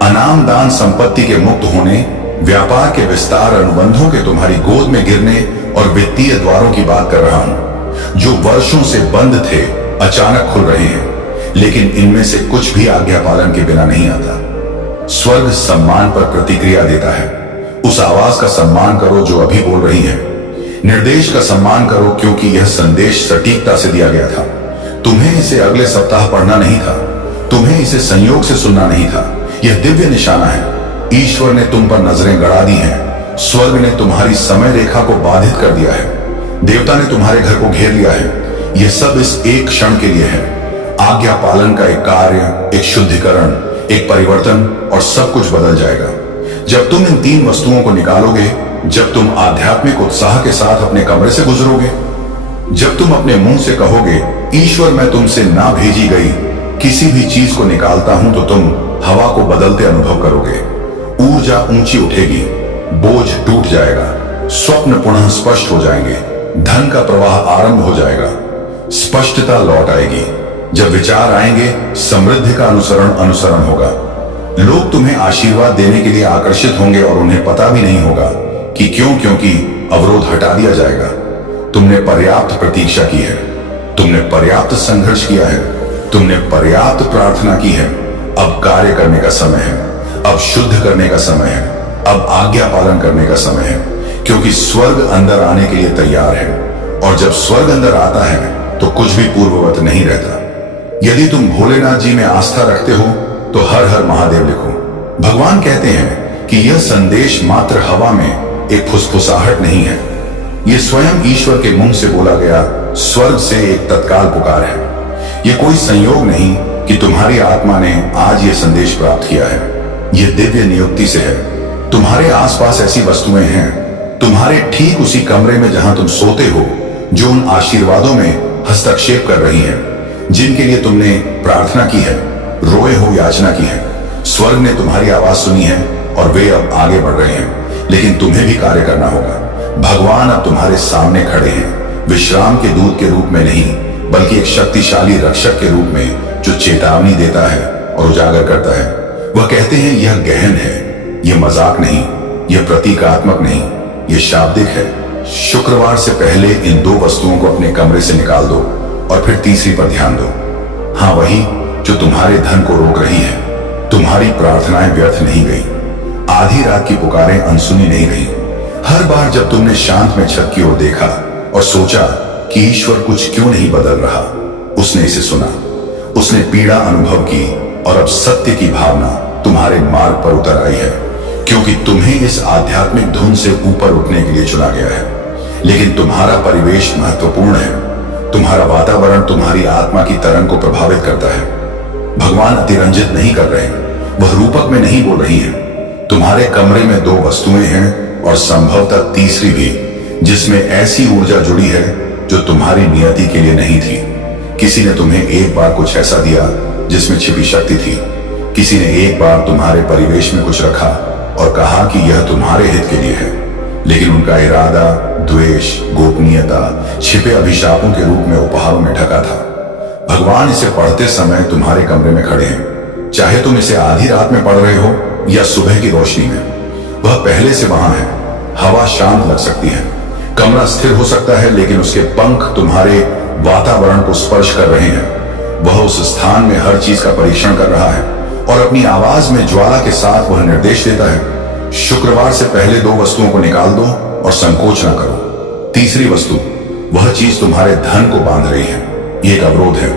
अनाम दान संपत्ति के मुक्त होने, व्यापार के विस्तार, अनुबंधों के तुम्हारी गोद में गिरने और वित्तीय द्वारों की बात कर रहा हूं जो वर्षों से बंद थे, अचानक खुल रहे हैं। लेकिन इनमें से कुछ भी आज्ञा पालन के बिना नहीं आता। स्वर्ग सम्मान पर प्रतिक्रिया देता है। उस आवाज का सम्मान करो जो अभी बोल रही है। निर्देश का सम्मान करो क्योंकि यह संदेश सटीकता से दिया गया था। तुम्हें इसे अगले सप्ताह पढ़ना नहीं था, तुम्हें इसे संयोग से सुनना नहीं था। यह दिव्य निशाना है। ईश्वर ने तुम पर नजरें गड़ा दी हैं। स्वर्ग ने तुम्हारी समय रेखा को बाधित कर दिया है। देवता ने तुम्हारे घर को घेर लिया है। यह सब इस एक क्षण के लिए है। आज्ञा पालन का एक कार्य, एक शुद्धिकरण, एक परिवर्तन, और सब कुछ बदल जाएगा जब तुम इन 3 वस्तुओं को निकालोगे। जब तुम आध्यात्मिक उत्साह के साथ अपने कमरे से गुजरोगे, जब तुम अपने मुंह से कहोगे, ईश्वर मैं तुमसे ना भेजी गई किसी भी चीज को निकालता हूं, तो तुम हवा को बदलते अनुभव करोगे। ऊर्जा ऊंची उठेगी, बोझ टूट जाएगा, स्वप्न पुनः स्पष्ट हो जाएंगे, धन का प्रवाह आरंभ हो जाएगा, स्पष्टता लौट आएगी। जब विचार आएंगे, समृद्धि का अनुसरण होगा। लोग तुम्हें आशीर्वाद देने के लिए आकर्षित होंगे और उन्हें पता भी नहीं होगा कि क्यों, क्योंकि अवरोध हटा दिया जाएगा। तुमने पर्याप्त प्रतीक्षा की है, तुमने पर्याप्त संघर्ष किया है, तुमने पर्याप्त प्रार्थना की है। अब कार्य करने का समय है, अब शुद्ध करने का समय है, अब आज्ञा पालन करने का समय है, क्योंकि स्वर्ग अंदर आने के लिए तैयार है। और जब स्वर्ग अंदर आता है तो कुछ भी पूर्ववत नहीं रहता। यदि तुम भोलेनाथ जी में आस्था रखते हो तो हर हर महादेव लिखो। भगवान कहते हैं कि यह संदेश मात्र हवा में एक फुसफुसाहट नहीं है, यह स्वयं ईश्वर के मुंह से बोला गया स्वर्ग से एक तत्काल पुकार है। यह कोई संयोग नहीं कि तुम्हारी आत्मा ने आज यह संदेश प्राप्त किया है, यह दिव्य नियुक्ति से है। तुम्हारे आसपास ऐसी वस्तुएं हैं, तुम्हारे ठीक उसी कमरे में जहां तुम सोते हो, जो उन आशीर्वादों में हस्तक्षेप कर रही हैं, जिनके लिए तुमने प्रार्थना की है, रोए हो, याचना की है। स्वर्ग ने तुम्हारी आवाज सुनी है और वे अब आगे बढ़ रहे हैं, लेकिन तुम्हें भी कार्य करना होगा। भगवान अब तुम्हारे सामने खड़े हैं, विश्राम के दूत के रूप में नहीं, बल्कि एक शक्तिशाली रक्षक के रूप में, जो चेतावनी देता है और उजागर करता है। वह कहते हैं यह गहन है, यह मजाक नहीं, यह प्रतीकात्मक नहीं, यह शाब्दिक है। शुक्रवार से पहले इन दो वस्तुओं को अपने कमरे से निकाल दो और फिर तीसरी पर ध्यान दो। हाँ, वही जो तुम्हारे धन को रोक रही है। तुम्हारी प्रार्थनाएं व्यर्थ नहीं गई, आधी रात की पुकारें अनसुनी नहीं रही। हर बार जब तुमने शांत में छत की ओर देखा और सोचा कि ईश्वर कुछ क्यों नहीं बदल रहा, उसने इसे सुना, उसने पीड़ा अनुभव की और अब सत्य की भावना तुम्हारे मार्ग पर उतर आई है, क्योंकि तुम्हें इस आध्यात्मिक धुन से ऊपर उठने के लिए चुना गया है। लेकिन तुम्हारा परिवेश महत्वपूर्ण है, तुम्हारा वातावरण तुम्हारी आत्मा की तरंग को प्रभावित करता है। भगवान अतिरंजित नहीं कर रहे, वह रूपक में नहीं बोल रही है। तुम्हारे कमरे में दो वस्तुएं हैं और संभवतः तीसरी भी, जिसमें ऐसी ऊर्जा जुड़ी है जो तुम्हारी नियति के लिए नहीं थी। किसी ने तुम्हें एक बार कुछ ऐसा दिया जिसमें छिपी शक्ति थी। किसी ने एक बार तुम्हारे परिवेश में कुछ रखा और कहा कि यह तुम्हारे हित के लिए है, लेकिन उनका इरादा द्वेष, गोपनीयता, छिपे अभिशापों के रूप में उपहारों में ढका था। भगवान इसे पढ़ते समय तुम्हारे कमरे में खड़े हैं, चाहे तुम इसे आधी रात में पढ़ रहे हो या सुबह की रोशनी में। वह पहले से वहां है। हवा शांत लग सकती है, कमरा स्थिर हो सकता है, लेकिन उसके पंख तुम्हारे वातावरण को स्पर्श कर रहे हैं। वह उस स्थान में हर चीज का परीक्षण कर रहा है और अपनी आवाज में ज्वाला के साथ वह निर्देश देता है। शुक्रवार से पहले दो वस्तुओं को निकाल दो और संकोच न करो। तीसरी वस्तु, वह चीज तुम्हारे धन को बांध रही है। ये एक अवरोध है,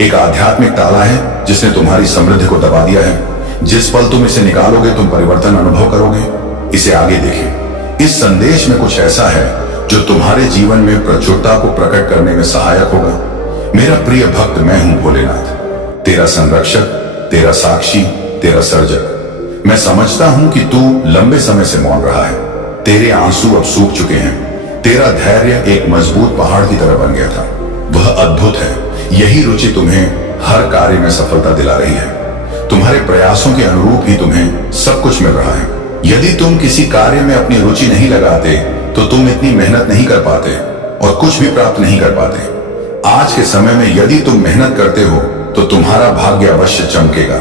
एक आध्यात्मिक ताला है जिसने तुम्हारी समृद्धि को दबा दिया है। जिस पल तुम इसे निकालोगे तुम परिवर्तन अनुभव करोगे। इसे आगे देखें। इस संदेश में कुछ ऐसा है जो तुम्हारे जीवन में प्रचुरता को प्रकट करने में सहायक होगा। मेरा प्रिय भक्त, मैं हूं भोलेनाथ, तेरा संरक्षक, तेरा साक्षी, तेरा सर्जक। मैं समझता हूं कि तू लंबे समय से मौन रहा है। तेरे आंसू अब सूख चुके हैं। तेरा धैर्य एक मजबूत पहाड़ की तरह बन गया था। वह अद्भुत है। यही रुचि तुम्हें हर कार्य में सफलता दिला रही है। तुम्हारे प्रयासों के अनुरूप ही तुम्हें सब कुछ मिल रहा है। यदि तुम किसी कार्य में अपनी रुचि नहीं लगाते तो तुम इतनी मेहनत नहीं कर पाते और कुछ भी प्राप्त नहीं कर पाते। आज के समय में यदि तुम मेहनत करते हो तो तुम्हारा भाग्य अवश्य चमकेगा,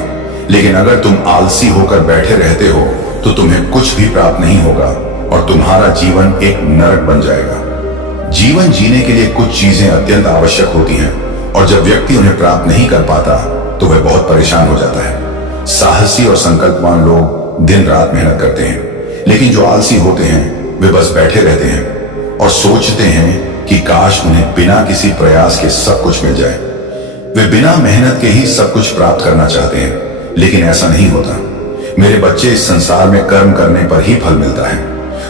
लेकिन अगर तुम आलसी होकर बैठे रहते हो तो तुम्हें कुछ भी प्राप्त नहीं होगा और तुम्हारा जीवन एक नरक बन जाएगा। जीवन जीने के लिए कुछ चीजें अत्यंत आवश्यक होती हैं और जब व्यक्ति उन्हें प्राप्त नहीं कर पाता तो वह बहुत परेशान हो जाता है। साहसी और संकल्पवान लोग दिन रात मेहनत करते हैं, लेकिन जो आलसी होते हैं वे बस बैठे रहते हैं और सोचते हैं कि काश उन्हें बिना किसी प्रयास के सब कुछ मिल जाए। वे बिना मेहनत के ही सब कुछ प्राप्त करना चाहते हैं, लेकिन ऐसा नहीं होता। मेरे बच्चे, इस संसार में कर्म करने पर ही फल मिलता है।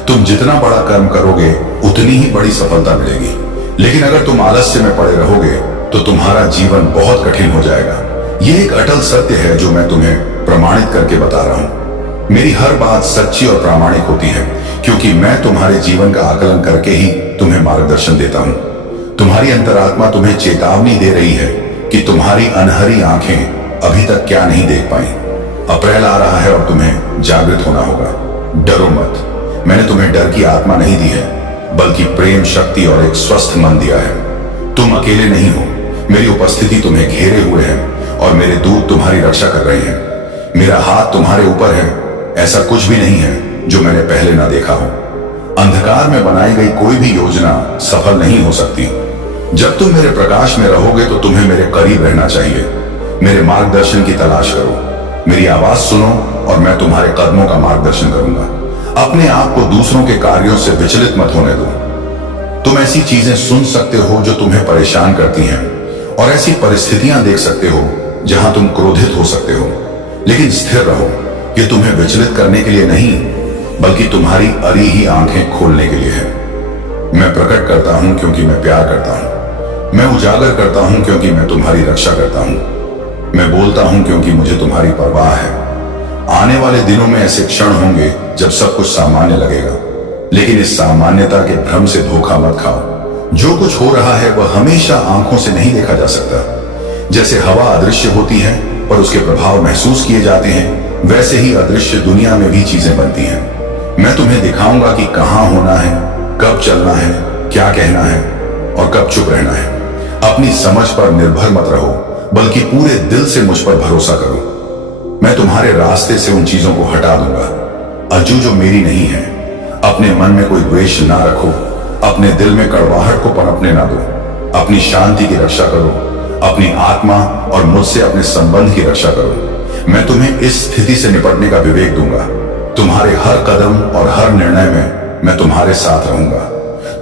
तुम जितना बड़ा कर्म करोगे उतनी ही बड़ी सफलता मिलेगी, लेकिन अगर तुम आलस्य में पड़े रहोगे तो तुम्हारा जीवन बहुत कठिन हो जाएगा। यह एक अटल सत्य है जो मैं तुम्हें प्रमाणित करके बता रहा हूं। मेरी हर बात सच्ची और प्रामाणिक होती है, क्योंकि मैं तुम्हारे जीवन का आकलन करके ही तुम्हें मार्गदर्शन देता हूं। तुम्हारी अंतरात्मा तुम्हें चेतावनी दे रही है कि तुम्हारी अनहरी आंखें अभी तक क्या नहीं देख पाई। अप्रैल आ रहा है और तुम्हें जागृत होना होगा। डरो मत। मैंने तुम्हें डर की आत्मा नहीं दी है, बल्कि प्रेम, शक्ति और एक स्वस्थ मन दिया है। तुम अकेले नहीं हो। मेरी उपस्थिति तुम्हें घेरे हुए है और मेरे दूत तुम्हारी रक्षा कर रहे हैं। मेरा हाथ तुम्हारे ऊपर है। ऐसा कुछ भी नहीं है जो मैंने पहले ना देखा हो। अंधकार में बनाई गई कोई भी योजना सफल नहीं हो सकती। जब तुम मेरे प्रकाश में रहोगे तो तुम्हें मेरे करीब रहना चाहिए। मेरे मार्गदर्शन की तलाश करो, मेरी आवाज सुनो और मैं तुम्हारे कदमों का मार्गदर्शन करूंगा। अपने आप को दूसरों के कार्यों से विचलित मत होने दो। तुम ऐसी चीजें सुन सकते हो जो तुम्हें परेशान करती हैं और ऐसी परिस्थितियां देख सकते हो जहां तुम क्रोधित हो सकते हो, लेकिन स्थिर रहो। ये तुम्हें विचलित करने के लिए नहीं, बल्कि तुम्हारी अरी ही आंखें खोलने के लिए है। मैं प्रकट करता हूं क्योंकि मैं प्यार करता हूं। मैं उजागर करता हूं क्योंकि मैं तुम्हारी रक्षा करता हूं। मैं बोलता हूं क्योंकि मुझे तुम्हारी परवाह है। आने वाले दिनों में ऐसे क्षण होंगे जब सब कुछ सामान्य लगेगा, लेकिन इस सामान्यता के भ्रम से धोखा मत खाओ। जो कुछ हो रहा है वह हमेशा आंखों से नहीं देखा जा सकता। जैसे हवा अदृश्य होती है पर उसके प्रभाव महसूस किए जाते हैं, वैसे ही अदृश्य दुनिया में भी चीजें बनती हैं। मैं तुम्हें दिखाऊंगा कि कहां होना है, कब चलना है, क्या कहना है और कब चुप रहना है। अपनी समझ पर निर्भर मत रहो, बल्कि पूरे दिल से मुझ पर भरोसा करो। मैं तुम्हारे रास्ते से उन चीजों को हटा दूंगा अजू जो मेरी नहीं है। अपने मन में कोई द्वेष ना रखो, अपने दिल में कड़वाहट को पनपने ना दो। अपनी शांति की रक्षा करो, अपनी आत्मा और मुझसे अपने संबंध की रक्षा करो। मैं तुम्हें इस स्थिति से निपटने का विवेक दूंगा। तुम्हारे हर कदम और हर निर्णय में मैं तुम्हारे साथ रहूंगा।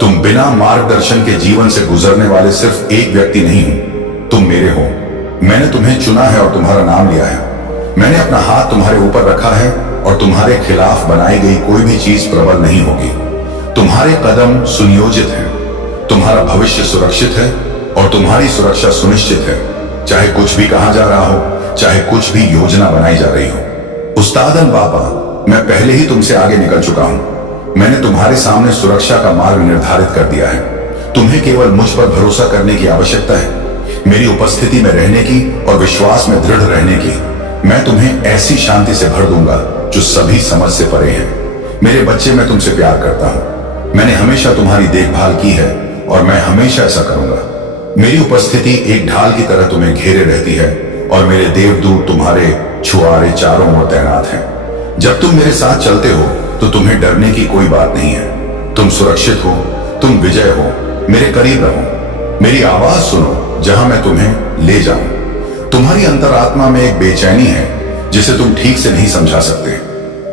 तुम बिना मार्गदर्शन के जीवन से गुजरने वाले सिर्फ एक व्यक्ति नहीं हो, तुम मेरे हो। मैंने तुम्हें चुना है और तुम्हारा नाम लिया है। मैंने अपना हाथ तुम्हारे ऊपर रखा है और तुम्हारे खिलाफ बनाई गई कोई भी चीज प्रबल नहीं होगी। तुम्हारे कदम सुनियोजित हैं, तुम्हारा भविष्य सुरक्षित है और तुम्हारी सुरक्षा सुनिश्चित है। चाहे कुछ भी कहा जा रहा हो, चाहे कुछ भी योजना बनाई जा रही हो। उस्तादन बाबा, मैं पहले ही तुमसे आगे निकल चुका हूं। मैंने तुम्हारे सामने सुरक्षा का मार्ग निर्धारित कर दिया है। तुम्हें केवल मुझ पर भरोसा करने की आवश्यकता है, मेरी उपस्थिति में रहने की और विश्वास में दृढ़ रहने की। मैं तुम्हें ऐसी शांति से भर दूंगा जो सभी समझ से परे है। मेरे बच्चे, मैं तुमसे प्यार करता हूं। मैंने हमेशा तुम्हारी देखभाल की है और मैं हमेशा ऐसा करूंगा। मेरी उपस्थिति एक ढाल की तरह तुम्हें घेरे रहती है और मेरे देवदूत तुम्हारे छुआरे चारों ओर तैनात हैं। जब तुम मेरे साथ चलते हो तो तुम्हें डरने की कोई बात नहीं है। तुम सुरक्षित हो, तुम विजय हो। मेरे करीब रहो, मेरी आवाज सुनो जहां मैं तुम्हें ले जाऊं। तुम्हारी अंतरात्मा में एक बेचैनी है जिसे तुम ठीक से नहीं समझा सकते।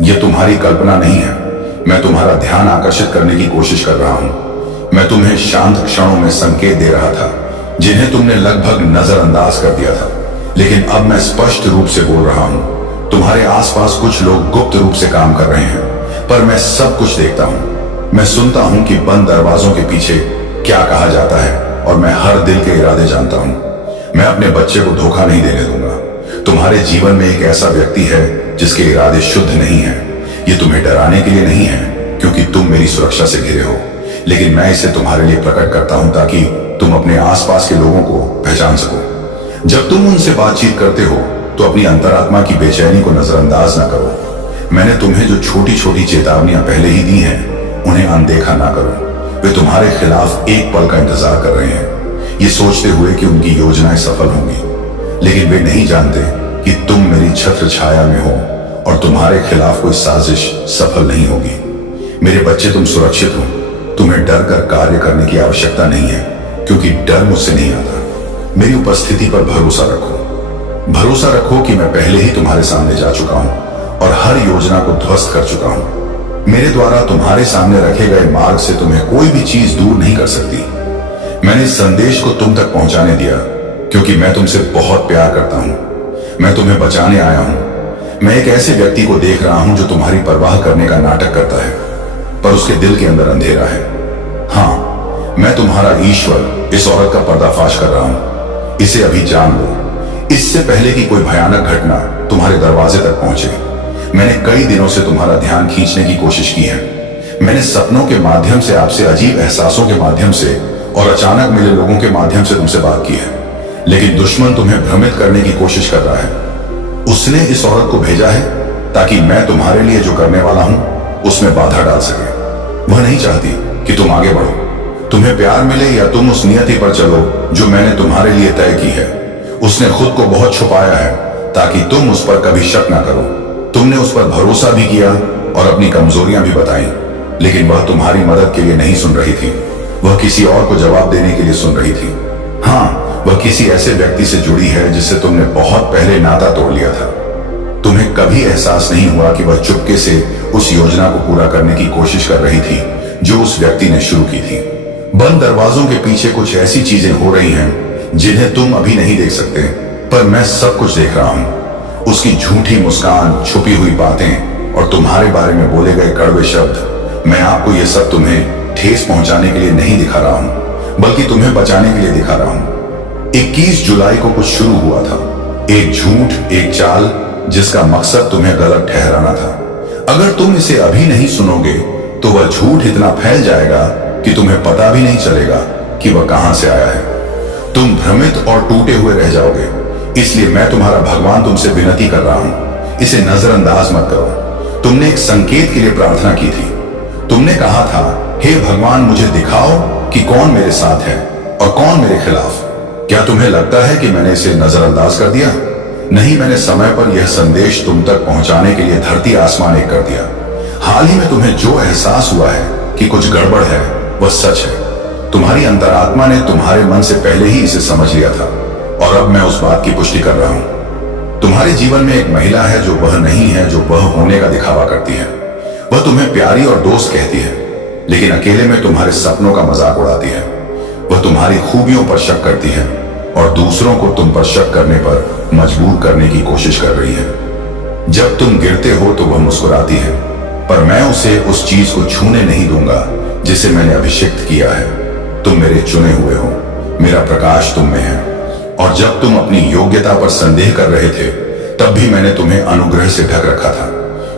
यह तुम्हारी कल्पना नहीं है। मैं तुम्हारा ध्यान आकर्षित करने की कोशिश कर रहा हूं। मैं तुम्हें शांत क्षणों में संकेत दे रहा था जिन्हें तुमने लगभग नजरअंदाज कर दिया था, लेकिन अब मैं स्पष्ट रूप से बोल रहा हूं। तुम्हारे आसपास कुछ लोग गुप्त रूप से काम कर रहे हैं, पर मैं सब कुछ देखता हूं। मैं सुनता हूं कि बंद दरवाजों के पीछे क्या कहा जाता है और मैं हर दिल के इरादे जानता हूं। मैं अपने बच्चे को धोखा नहीं देने दूंगा। तुम्हारे जीवन में एक ऐसा व्यक्ति है जिसके इरादे शुद्ध नहीं है। ये तुम्हें डराने के लिए नहीं है, क्योंकि तुम मेरी सुरक्षा से घिरे हो, लेकिन मैं इसे तुम्हारे लिए प्रकट करता हूं ताकि तुम अपने आसपास के लोगों को पहचान सको। जब तुम उनसे बातचीत करते हो तो अपनी अंतरात्मा की बेचैनी को नजरअंदाज ना करो। मैंने तुम्हें जो छोटी छोटी चेतावनियां पहले ही दी हैं, उन्हें अनदेखा ना करो। वे तुम्हारे खिलाफ एक पल का इंतजार कर रहे हैं, ये सोचते हुए कि उनकी योजनाएं सफल होंगी, लेकिन वे नहीं जानते कि तुम मेरी छत्र छाया में हो और तुम्हारे खिलाफ कोई साजिश सफल नहीं होगी। मेरे बच्चे, तुम सुरक्षित हो। तुम्हें डर कर कार्य करने की आवश्यकता नहीं है, क्योंकि डर मुझसे नहीं आता। मेरी उपस्थिति पर भरोसा रखो। भरोसा रखो कि मैं पहले ही तुम्हारे सामने जा चुका हूं और हर योजना को ध्वस्त कर चुका हूं। मेरे द्वारा तुम्हारे सामने रखे गए मार्ग से तुम्हें कोई भी चीज दूर नहीं कर सकती। मैंने इस संदेश को तुम तक पहुंचाने दिया क्योंकि मैं तुमसे बहुत प्यार करता हूं। मैं तुम्हें बचाने आया हूं। मैं एक ऐसे व्यक्ति को देख रहा हूं जो तुम्हारी परवाह करने का नाटक करता है, पर उसके दिल के अंदर अंधेरा है। हाँ, मैं तुम्हारा ईश्वर इस औरत का पर्दाफाश कर रहा हूं। इसे अभी जान लो, इससे पहले कि कोई भयानक घटना तुम्हारे दरवाजे तक पहुंचे। मैंने कई दिनों से तुम्हारा ध्यान खींचने की कोशिश की है। मैंने सपनों के माध्यम से, आपसे अजीब एहसासों के माध्यम से और अचानक मिले लोगों के माध्यम से तुमसे बात की है, लेकिन दुश्मन तुम्हें भ्रमित करने की कोशिश कर रहा है। उसने इस औरत को भेजा है ताकि मैं तुम्हारे लिए जो करने वाला हूं उसमें बाधा डाल सके। वह नहीं चाहती कि तुम आगे बढ़ो, तुम्हें प्यार मिले या तुम उस नियति पर चलो जो मैंने तुम्हारे लिए तय की है। उसने खुद को बहुत छुपाया है ताकि तुम उस पर कभी शक ना करो। तुमने उस पर भरोसा भी किया और अपनी कमजोरियां भी बताई, लेकिन वह तुम्हारी मदद के लिए नहीं सुन रही थी। वह किसी और को जवाब देने के लिए सुन रही थी। हाँ, वह किसी ऐसे व्यक्ति से जुड़ी है जिससे तुमने बहुत पहले नाता तोड़ लिया था। तुम्हें कभी एहसास नहीं हुआ कि वह चुपके से उस योजना को पूरा करने की कोशिश कर रही थी जो उस व्यक्ति ने शुरू की थी। बंद दरवाजों के पीछे कुछ ऐसी चीजें हो रही हैं जिन्हें तुम अभी नहीं देख सकते, पर मैं सब कुछ देख रहा हूं। उसकी झूठी मुस्कान, छुपी हुई बातें और तुम्हारे बारे में बोले गए कड़वे शब्द। मैं आपको यह सब तुम्हें ठेस पहुंचाने के लिए नहीं दिखा रहा हूं, बल्कि तुम्हें बचाने के लिए दिखा रहा हूं। 21 जुलाई को कुछ शुरू हुआ था, एक झूठ, एक चाल जिसका मकसद तुम्हें गलत ठहराना था। अगर तुम इसे अभी नहीं सुनोगे तो वह झूठ इतना फैल जाएगा कि तुम्हें पता भी नहीं चलेगा कि वह कहां से आया है। तुम भ्रमित और टूटे हुए रह जाओगे। इसलिए मैं तुम्हारा भगवान तुमसे विनती कर रहा हूं, इसे नजरअंदाज मत करो। तुमने एक संकेत के लिए प्रार्थना की थी। तुमने कहा था, हे भगवान मुझे दिखाओ कि कौन मेरे साथ है और कौन मेरे खिलाफ। क्या तुम्हें लगता है कि मैंने इसे नजरअंदाज कर दिया? नहीं, मैंने समय पर यह संदेश तुम तक पहुंचाने के लिए धरती आसमान एक कर दिया। हाल ही में तुम्हें जो एहसास हुआ है कि कुछ गड़बड़ है, वह सच है। तुम्हारी अंतरात्मा ने तुम्हारे मन से पहले ही इसे समझ लिया था और अब मैं उस बात की पुष्टि कर रहा हूं। तुम्हारे जीवन में एक महिला है जो वह नहीं है जो वह होने का दिखावा करती है। वह तुम्हें प्यारी और दोस्त कहती है, लेकिन अकेले में तुम्हारे सपनों का मजाक उड़ाती है। वह तुम्हारी खूबियों पर शक करती है और दूसरों को तुम पर शक करने पर मजबूर करने की कोशिश कर रही है। जब तुम गिरते हो तो वह मुस्कुराती है, पर मैं उसे उस चीज को छूने नहीं दूंगा जिसे मैंने अभिषिक्त किया है। तुम मेरे चुने हुए हो, मेरा प्रकाश तुम में है। और जब तुम अपनी योग्यता पर संदेह कर रहे थे, तब भी मैंने तुम्हें अनुग्रह से ढक रखा था,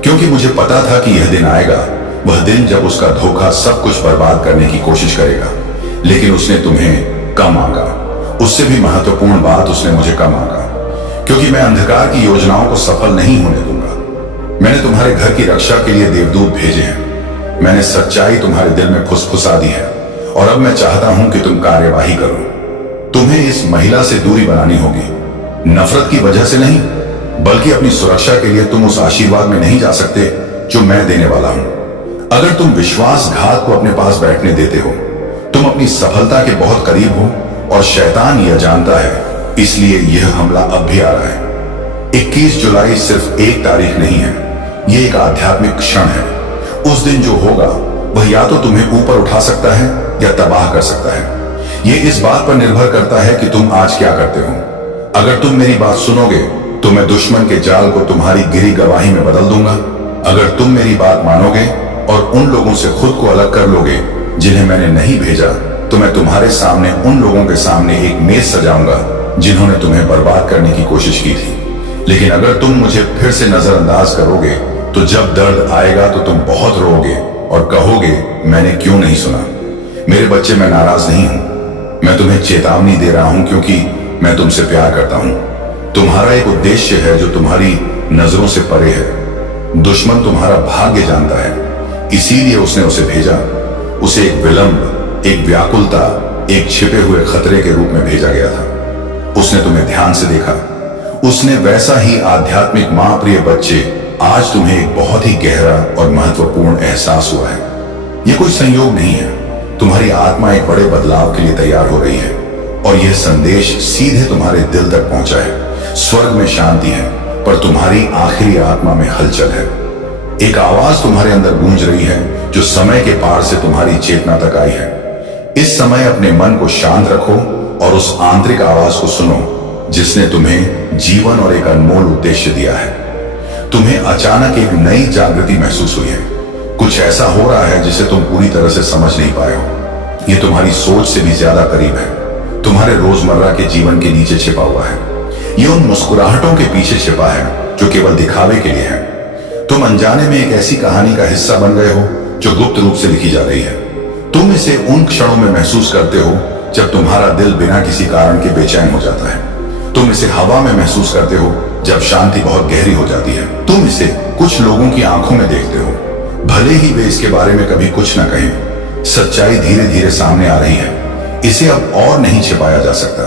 क्योंकि मुझे पता था कि यह दिन आएगा, वह दिन जब उसका धोखा सब कुछ बर्बाद करने की कोशिश करेगा। लेकिन उसने तुम्हें कम आंका। उससे भी महत्वपूर्ण बात, उसने मुझे कम आंका, क्योंकि मैं अंधकार की योजनाओं को सफल नहीं होने दूंगा। मैंने तुम्हारे घर की रक्षा के लिए देवदूत भेजे हैं। मैंने सच्चाई तुम्हारे दिल में फुसफुसा दी है और अब मैं चाहता हूं कि तुम कार्यवाही करो। तुम्हें इस महिला से दूरी बनानी होगी, नफरत की वजह से नहीं, बल्कि अपनी सुरक्षा के लिए। तुम उस आशीर्वाद में नहीं जा सकते जो मैं देने वाला हूं। अगर तुम विश्वासघात को अपने पास बैठने देते हो, तुम अपनी सफलता के बहुत करीब हो और शैतान यह जानता है, इसलिए यह हमला अब भी आ रहा है। 21 जुलाई सिर्फ एक तारीख नहीं है, यह एक आध्यात्मिक क्षण है। उस दिन जो होगा वह या तो तुम्हें ऊपर उठा सकता है या तबाह कर सकता है। यह इस बात पर निर्भर करता है कि तुम आज क्या करते हो। अगर तुम मेरी बात सुनोगे तो मैं दुश्मन के जाल को तुम्हारी गिरी गवाही में बदल दूंगा। अगर तुम मेरी बात मानोगे और उन लोगों से खुद को अलग कर लोगे जिन्हें मैंने नहीं भेजा, तो मैं तुम्हारे सामने उन लोगों के सामने एक मेज सजाऊंगा जिन्होंने तुम्हें बर्बाद करने की कोशिश की थी। लेकिन अगर तुम मुझे फिर से नजरअंदाज करोगे तो जब दर्द आएगा तो तुम बहुत रोओगे और कहोगे, मैंने क्यों नहीं सुना। मेरे बच्चे, मैं नाराज नहीं हूं। मैं तुम्हें चेतावनी दे रहा हूं क्योंकि मैं तुमसे प्यार करता हूं। तुम्हारा एक उद्देश्य है जो तुम्हारी नजरों से परे है। दुश्मन तुम्हारा भाग्य जानता है, इसीलिए उसने उसे भेजा। उसे एक विलंब, एक व्याकुलता, एक छिपे हुए खतरे के रूप में भेजा गया था। उसने तुम्हें ध्यान से देखा। उसने वैसा ही आध्यात्मिक मां प्रिय बच्चे, आज तुम्हें एक बहुत ही गहरा और महत्वपूर्ण एहसास हुआ है। यह कोई संयोग नहीं है। तुम्हारी आत्मा एक बड़े बदलाव के लिए तैयार हो रही है और यह संदेश सीधे तुम्हारे दिल तक पहुंचा है। स्वर्ग में शांति है, पर तुम्हारी आखिरी आत्मा में हलचल है। एक आवाज तुम्हारे अंदर गूंज रही है जो समय के पार से तुम्हारी चेतना तक आई है। इस समय अपने मन को शांत रखो और उस आंतरिक आवाज को सुनो जिसने तुम्हें जीवन और एक अनमोल उद्देश्य दिया है। तुम्हें अचानक एक नई जागृति महसूस हुई है। कुछ ऐसा हो रहा है जिसे तुम पूरी तरह से समझ नहीं पाए हो। यह तुम्हारी सोच से भी ज्यादा करीब है, तुम्हारे रोजमर्रा के जीवन के नीचे छिपा हुआ है। यह उन मुस्कुराहटों के पीछे छिपा है जो केवल दिखावे के लिए है। तुम अनजाने में एक ऐसी कहानी का हिस्सा बन गए हो जो गुप्त रूप से लिखी जा रही है। तुम इसे उन क्षणों में महसूस करते हो जब तुम्हारा दिल बिना किसी कारण के बेचैन हो जाता है। तुम इसे हवा में महसूस करते हो जब शांति बहुत गहरी हो जाती है। तुम इसे कुछ लोगों की आंखों में देखते हो, भले ही वे इसके बारे में कभी कुछ न कहें। सच्चाई धीरे धीरे सामने आ रही है, इसे अब और नहीं छिपाया जा सकता।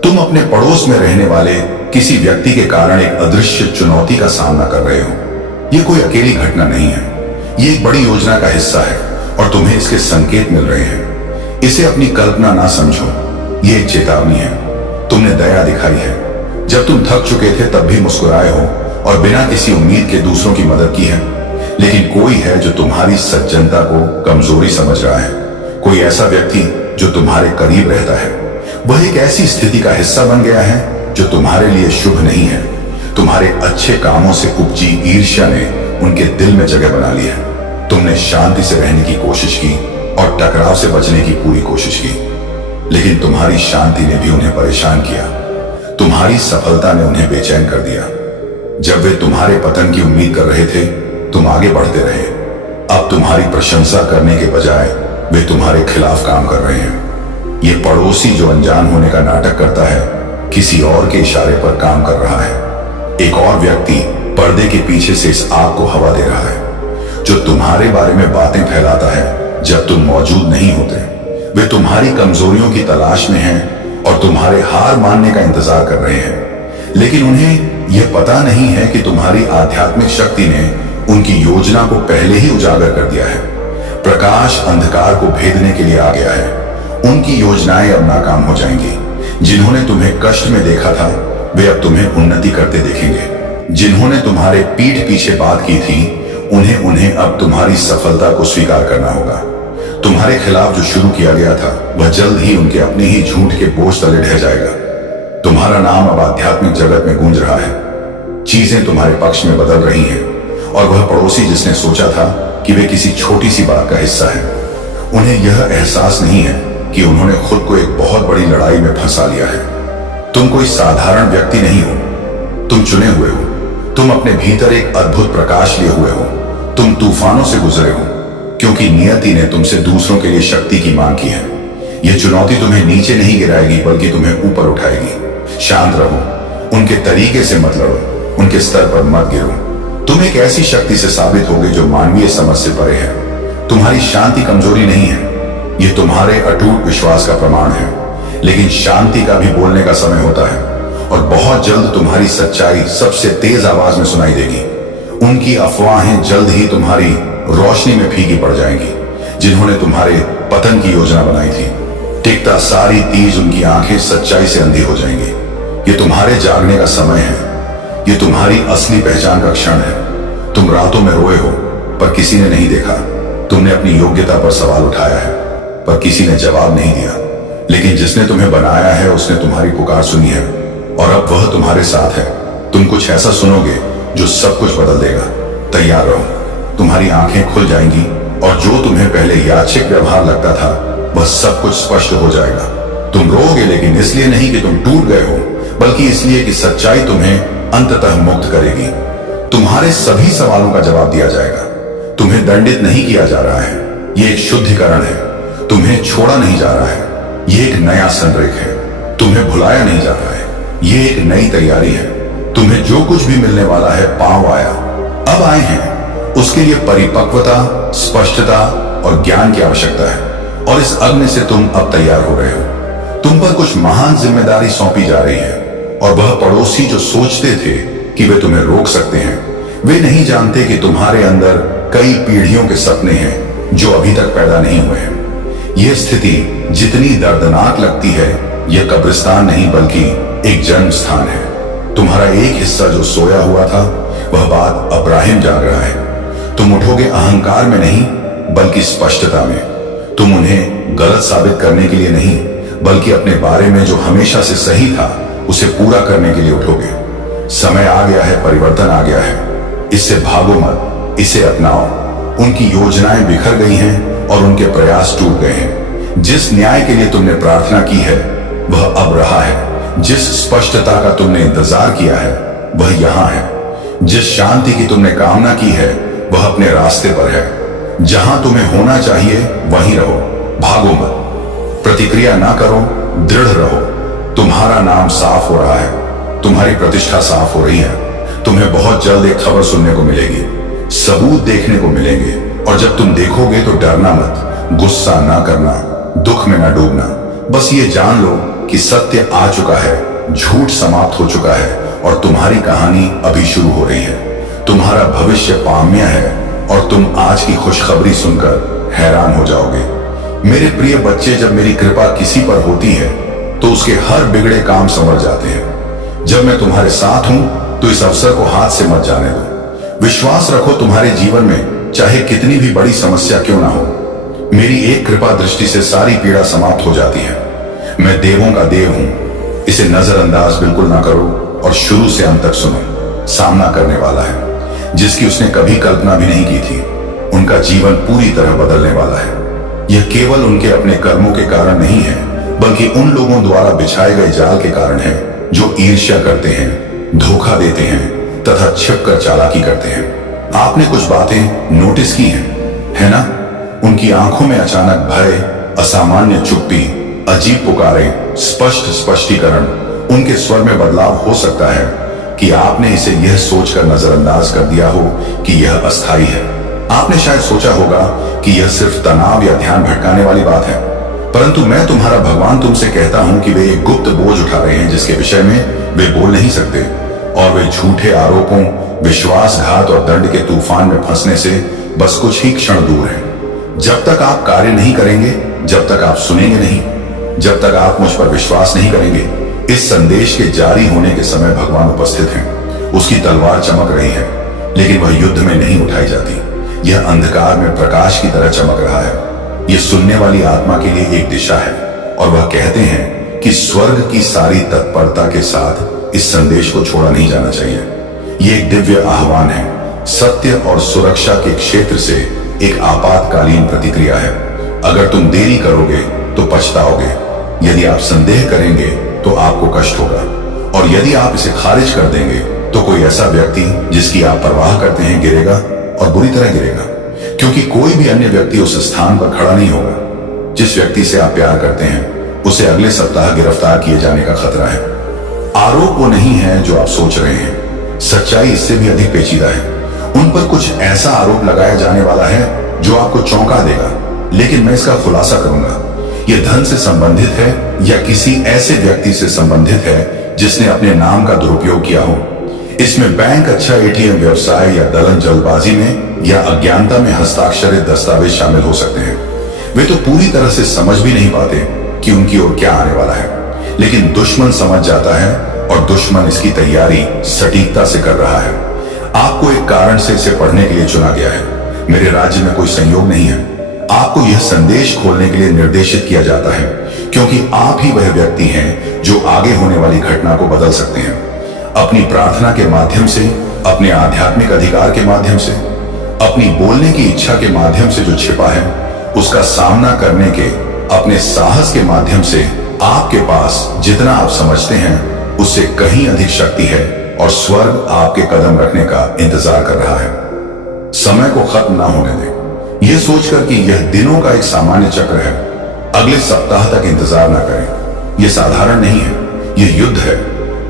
तुम अपने पड़ोस में रहने वाले किसी व्यक्ति के कारण एक अदृश्य चुनौती का सामना कर रहे हो। यह कोई अकेली घटना नहीं है, यह एक बड़ी योजना का हिस्सा है। और तुम्हें इसके संकेत मिल रहे हैं। इसे अपनी कल्पना ना समझो, ये एक चेतावनी है। तुमने दया दिखाई है। जब तुम थक चुके थे तब भी मुस्कुराए हो और बिना किसी उम्मीद के दूसरों की मदद की है। लेकिन कोई है जो तुम्हारी सज्जनता को कमजोरी समझ रहा है। कोई ऐसा व्यक्ति जो तुम्हारे करीब रहता है, वह एक ऐसी स्थिति का हिस्सा बन गया है जो तुम्हारे लिए शुभ नहीं है। तुम्हारे अच्छे कामों से उपजी ईर्ष्या ने उनके दिल में जगह बना ली है। तुमने शांति से रहने की कोशिश की और टकराव से बचने की पूरी कोशिश की, लेकिन तुम्हारी शांति ने भी उन्हें परेशान किया। तुम्हारी सफलता ने उन्हें बेचैन कर दिया। जब वे तुम्हारे पतन की उम्मीद कर रहे थे, तुम आगे बढ़ते रहे। अब तुम्हारी प्रशंसा करने के बजाय वे तुम्हारे खिलाफ काम कर रहे हैं। ये पड़ोसी जो अनजान होने का नाटक करता है, किसी और के इशारे पर काम कर रहा है। एक और व्यक्ति पर्दे के पीछे से इस आग को हवा दे रहा है, जो तुम्हारे बारे में बातें फैलाता है जब तुम मौजूद नहीं होते। वे तुम्हारी कमजोरियों की तलाश में हैं और तुम्हारे हार मानने का इंतजार कर रहे हैं। लेकिन उन्हें यह पता नहीं है कि तुम्हारी आध्यात्मिक शक्ति ने उनकी योजना को पहले ही उजागर कर दिया है। प्रकाश अंधकार को भेदने के लिए आ गया है। उनकी योजनाएं अब नाकाम हो जाएंगी। जिन्होंने तुम्हें कष्ट में देखा था, वे अब तुम्हें उन्नति करते देखेंगे। जिन्होंने तुम्हारे पीठ पीछे बात की थी, उन्हें अब तुम्हारी सफलता को स्वीकार करना होगा। तुम्हारे खिलाफ जो शुरू किया गया था, वह जल्द ही उनके अपने ही झूठ के बोझ तले ढह जाएगा। तुम्हारा नाम अब आध्यात्मिक जगत में गूंज रहा है। चीजें तुम्हारे पक्ष में बदल रही हैं और वह पड़ोसी जिसने सोचा था कि वे किसी छोटी सी बात का हिस्सा है, उन्हें यह एहसास नहीं है कि उन्होंने खुद को एक बहुत बड़ी लड़ाई में फंसा लिया है। तुम कोई साधारण व्यक्ति नहीं हो, तुम चुने हुए हो। तुम अपने भीतर एक अद्भुत प्रकाश लिए हुए हो। तुम तूफानों से गुजरे हो, क्योंकि नियति ने तुमसे दूसरों के लिए शक्ति की मांग की है। यह चुनौती तुम्हें नीचे नहीं गिराएगी, बल्कि तुम्हें ऊपर उठाएगी। शांत रहो, उनके तरीके से मत लड़ो, उनके स्तर पर मत गिरो। तुम एक ऐसी शक्ति से साबित होगे जो मानवीय समझ से परे है। तुम्हारी शांति कमजोरी नहीं है, यह तुम्हारे अटूट विश्वास का प्रमाण है। लेकिन शांति का भी बोलने का समय होता है, और बहुत जल्द तुम्हारी सच्चाई सबसे तेज आवाज में सुनाई देगी। उनकी अफवाहें जल्द ही तुम्हारी रोशनी में फीकी पड़ जाएंगी। जिन्होंने तुम्हारे पतन की योजना बनाई थी, टिकता सारी तीज उनकी आंखें सच्चाई से अंधी हो जाएंगी। ये तुम्हारे जागने का समय है। ये तुम्हारी असली पहचान का क्षण है। तुम रातों में रोए हो, पर किसी ने नहीं देखा। तुमने अपनी योग्यता पर सवाल उठाया है, पर किसी ने जवाब नहीं दिया। लेकिन जिसने तुम्हें बनाया है, उसने तुम्हारी पुकार सुनी है, और अब वह तुम्हारे साथ है। तुम कुछ ऐसा सुनोगे जो सब कुछ बदल देगा। तैयार रहो, तुम्हारी आंखें खुल जाएंगी, और जो तुम्हें पहले यादृच्छिक व्यवहार लगता था, वह सब कुछ स्पष्ट हो जाएगा। तुम रोओगे, लेकिन इसलिए नहीं कि तुम टूट गए हो, बल्कि इसलिए कि सच्चाई तुम्हें अंततः मुक्त करेगी। तुम्हारे सभी सवालों का जवाब दिया जाएगा। तुम्हें दंडित नहीं किया जा रहा है, यह एक शुद्धिकरण है। तुम्हें छोड़ा नहीं जा रहा है, यह एक नया संरेख है। तुम्हें भुलाया नहीं जा रहा है, यह एक नई तैयारी है। तुम्हें जो कुछ भी मिलने वाला है, पांव आया, अब आए हैं। उसके लिए परिपक्वता, स्पष्टता और ज्ञान की आवश्यकता है, और इस अग्नि से तुम अब तैयार हो रहे हो। तुम पर कुछ महान जिम्मेदारी सौंपी जा रही है, और वह पड़ोसी जो सोचते थे कि वे तुम्हें रोक सकते हैं, वे नहीं जानते कि तुम्हारे अंदर कई पीढ़ियों के सपने हैं जो अभी तक पैदा नहीं हुए हैं। यह स्थिति जितनी दर्दनाक लगती है, यह कब्रिस्तान नहीं बल्कि एक जन्म स्थान है। तुम्हारा एक हिस्सा जो सोया हुआ था, वह बात अब्राहिम जाग रहा है। तुम उठोगे अहंकार में नहीं, बल्कि स्पष्टता में। तुम उन्हें गलत साबित करने के लिए नहीं, बल्कि अपने बारे में जो हमेशा से सही था, उसे पूरा करने के लिए उठोगे। समय आ गया है, परिवर्तन आ गया है। इससे भागो मत, इसे अपनाओ। उनकी योजनाएं बिखर गई हैं और उनके प्रयास टूट गए हैं। जिस न्याय के लिए तुमने प्रार्थना की है, वह अब रहा है। जिस स्पष्टता का तुमने इंतजार किया है, वह यहां है। जिस शांति की तुमने कामना की है, वह अपने रास्ते पर है। जहां तुम्हें होना चाहिए, वहीं रहो, भागो मत। प्रतिक्रिया ना करो, दृढ़ रहो। तुम्हारा नाम साफ हो रहा है, तुम्हारी प्रतिष्ठा साफ हो रही है। तुम्हें बहुत जल्द एक खबर सुनने को मिलेगी, सबूत देखने को मिलेंगे, और जब तुम देखोगे तो डरना मत, गुस्सा ना करना, दुख में ना डूबना। बस ये जान लो कि सत्य आ चुका है, झूठ समाप्त हो चुका है, और तुम्हारी कहानी अभी शुरू हो रही है। तुम्हारा भविष्य पाम्य है, और तुम आज की खुशखबरी सुनकर हैरान हो जाओगे। मेरे प्रिय बच्चे, जब मेरी कृपा किसी पर होती है तो उसके हर बिगड़े काम संवर जाते हैं। जब मैं तुम्हारे साथ हूं तो इस अवसर को हाथ से मत जाने दो। विश्वास रखो, तुम्हारे जीवन में चाहे कितनी भी बड़ी समस्या क्यों ना हो, मेरी एक कृपा दृष्टि से सारी पीड़ा समाप्त हो जाती है। मैं देवों का देव हूं, इसे नजरअंदाज बिल्कुल ना करो और शुरू से अंत तक सुनो। सामना करने वाला है जिसकी उसने कभी कल्पना भी नहीं की थी, उनका जीवन पूरी तरह बदलने वाला है। यह केवल उनके अपने कर्मों के कारण नहीं है, बल्कि उन लोगों द्वारा बिछाए गए जाल के कारण है जो ईर्ष्या करते हैं, धोखा देते हैं तथा छिपकर चालाकी करते हैं। आपने कुछ बातें नोटिस की हैं, है ना? उनकी आंखों में अचानक भय, असामान्य चुप्पी, अजीब पुकारे, स्पष्ट स्पष्टीकरण। उनके स्वर में बदलाव हो सकता है कि आपने इसे यह सोचकर नजरअंदाज कर दिया हो कि यह अस्थायी है। आपने शायद सोचा होगा कि यह सिर्फ तनाव या ध्यान भटकाने वाली बात है, परंतु मैं तुम्हारा भगवान तुमसे कहता हूं कि वे एक गुप्त बोझ उठा रहे हैं जिसके विषय में वे बोल नहीं सकते, और वे झूठे आरोपों, विश्वासघात और दंड के तूफान में फंसने से बस कुछ ही क्षण दूर हैं। जब तक आप कार्य नहीं करेंगे, जब तक आप सुनेंगे नहीं, जब तक आप मुझ पर विश्वास नहीं करेंगे, इस संदेश के जारी होने के समय भगवान उपस्थित हैं। उसकी तलवार चमक रही है, लेकिन वह युद्ध में नहीं उठाई जाती। यह अंधकार में प्रकाश की तरह चमक रहा है। यह सुनने वाली आत्मा के लिए एक दिशा है, और वह कहते हैं कि स्वर्ग की सारी तत्परता के साथ इस संदेश को छोड़ा नहीं जाना चाहिए। यह एक दिव्य आह्वान है, सत्य और सुरक्षा के क्षेत्र से एक आपातकालीन प्रतिक्रिया है। अगर तुम देरी करोगे तो पछताओगे, यदि आप संदेह करेंगे तो आपको कष्ट होगा, और यदि आप इसे खारिज कर देंगे तो कोई ऐसा व्यक्ति जिसकी आप परवाह करते हैं गिरेगा, और बुरी तरह गिरेगा, क्योंकि कोई भी अन्य व्यक्ति उस स्थान पर खड़ा नहीं होगा। जिस व्यक्ति से आप प्यार करते हैं उसे अगले सप्ताह गिरफ्तार किए जाने का खतरा है। आरोप वो नहीं है जो आप सोच रहे हैं, सच्चाई इससे भी अधिक पेचीदा है। उन पर कुछ ऐसा आरोप लगाया जाने वाला है जो आपको चौंका देगा, लेकिन मैं इसका खुलासा करूंगा। यह धन से संबंधित है या किसी ऐसे व्यक्ति से संबंधित है जिसने अपने नाम का दुरुपयोग किया हो। इसमें बैंक, अच्छा एटीएम, व्यवसाय या दलन जल्दबाजी में या अज्ञानता में हस्ताक्षरित दस्तावेज शामिल हो सकते हैं। वे तो पूरी तरह से समझ भी नहीं पाते कि उनकी ओर क्या आने वाला है, लेकिन दुश्मन समझ जाता है, और दुश्मन इसकी तैयारी सटीकता से कर रहा है। आपको एक कारण से इसे पढ़ने के लिए चुना गया है। मेरे राज्य में कोई संयोग नहीं है। आपको यह संदेश खोलने के लिए निर्देशित किया जाता है, क्योंकि आप ही वह व्यक्ति हैं जो आगे होने वाली घटना को बदल सकते हैं। अपनी प्रार्थना के माध्यम से, अपने आध्यात्मिक अधिकार के माध्यम से, अपनी बोलने की इच्छा के माध्यम से जो छिपा है, उसका सामना करने के अपने साहस के माध्यम से आपके पास जितना आप समझते हैं उससे कहीं अधिक शक्ति है, और स्वर्ग आपके कदम रखने का इंतजार कर रहा है। समय को खत्म ना होने दें। यह सोचकर कि यह दिनों का एक सामान्य चक्र है, अगले सप्ताह तक इंतजार ना करें। यह साधारण नहीं है, यह युद्ध है।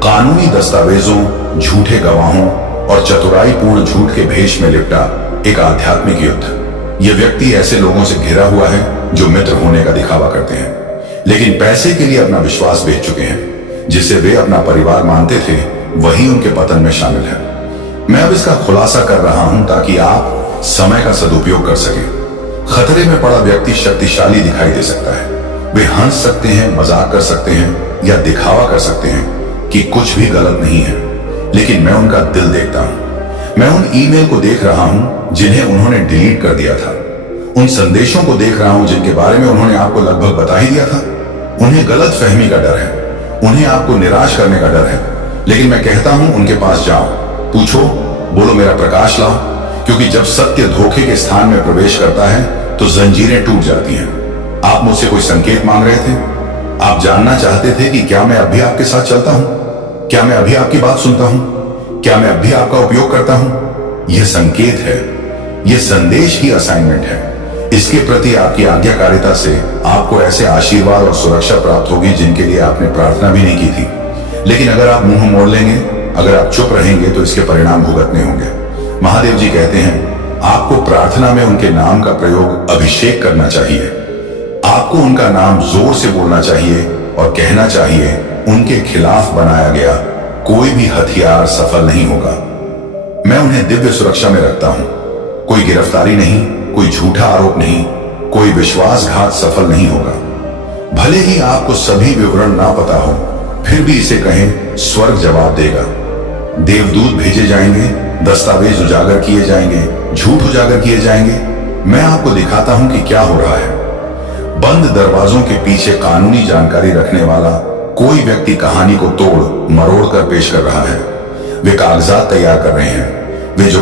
कानूनी दस्तावेजों, झूठे गवाहों और चतुराईपूर्ण झूठ के भेष में लिपटा एक आध्यात्मिक युद्ध। यह व्यक्ति ऐसे लोगों से घिरा हुआ है जो मित्र होने का दिखावा करते हैं, लेकिन पैसे के लिए अपना विश्वास बेच चुके हैं। जिसे वे अपना परिवार मानते थे, वही उनके पतन में शामिल है। मैं अब इसका खुलासा कर रहा हूं ताकि आप समय का सदुपयोग कर सकें। खतरे में पड़ा व्यक्ति शक्तिशाली दिखाई दे सकता है। वे हंस सकते हैं, मजाक कर सकते हैं या दिखावा कर सकते हैं कि कुछ भी गलत नहीं है, लेकिन मैं उनका दिल देखता हूं। मैं उन ईमेल को देख रहा हूं जिन्हें उन्होंने डिलीट कर दिया था, उन संदेशों को देख रहा हूं जिनके बारे में उन्होंने आपको लगभग बता ही दिया था। उन्हें गलत फहमी का डर है, उन्हें आपको निराश करने का डर है, लेकिन मैं कहता हूं उनके पास जाओ, पूछो, बोलो मेरा प्रकाश लाओ, क्योंकि जब सत्य धोखे के स्थान में प्रवेश करता है तो जंजीरें टूट जाती हैं। आप मुझसे कोई संकेत मांग रहे थे? आप जानना चाहते थे कि क्या मैं अब भी आपके साथ चलता हूं? क्या मैं अभी आपकी बात सुनता हूं? क्या मैं अभी आपका उपयोग करता हूं? यह संकेत है, यह संदेश की असाइनमेंट है। इसके प्रति आपकी आज्ञाकारिता से आपको ऐसे आशीर्वाद और सुरक्षा प्राप्त होगी जिनके लिए आपने प्रार्थना भी नहीं की थी। लेकिन अगर आप मुंह मोड़ लेंगे, अगर आप चुप रहेंगे, तो इसके परिणाम भुगतने होंगे। महादेव जी कहते हैं, आपको प्रार्थना में उनके नाम का प्रयोग अभिषेक करना चाहिए। आपको उनका नाम जोर से बोलना चाहिए और कहना चाहिए, उनके खिलाफ बनाया गया कोई भी हथियार सफल नहीं होगा। मैं उन्हें दिव्य सुरक्षा में रखता हूं। कोई गिरफ्तारी नहीं, कोई झूठा आरोप नहीं, कोई विश्वासघात सफल नहीं होगा। भले ही आपको सभी विवरण ना पता हो, फिर भी इसे कहें, स्वर्ग जवाब देगा। देवदूत भेजे जाएंगे, दस्तावेज उजागर किए जाएंगे, झूठ उजागर किए जाएंगे। मैं आपको दिखाता हूं कि क्या हो रहा है। बंद दरवाजों के पीछे कानूनी जानकारी रखने वाला कोई व्यक्ति कहानी को तोड़ मरोड़ कर पेश कर रहा है। वे कागजात तैयार कर रहे हैं। वे जो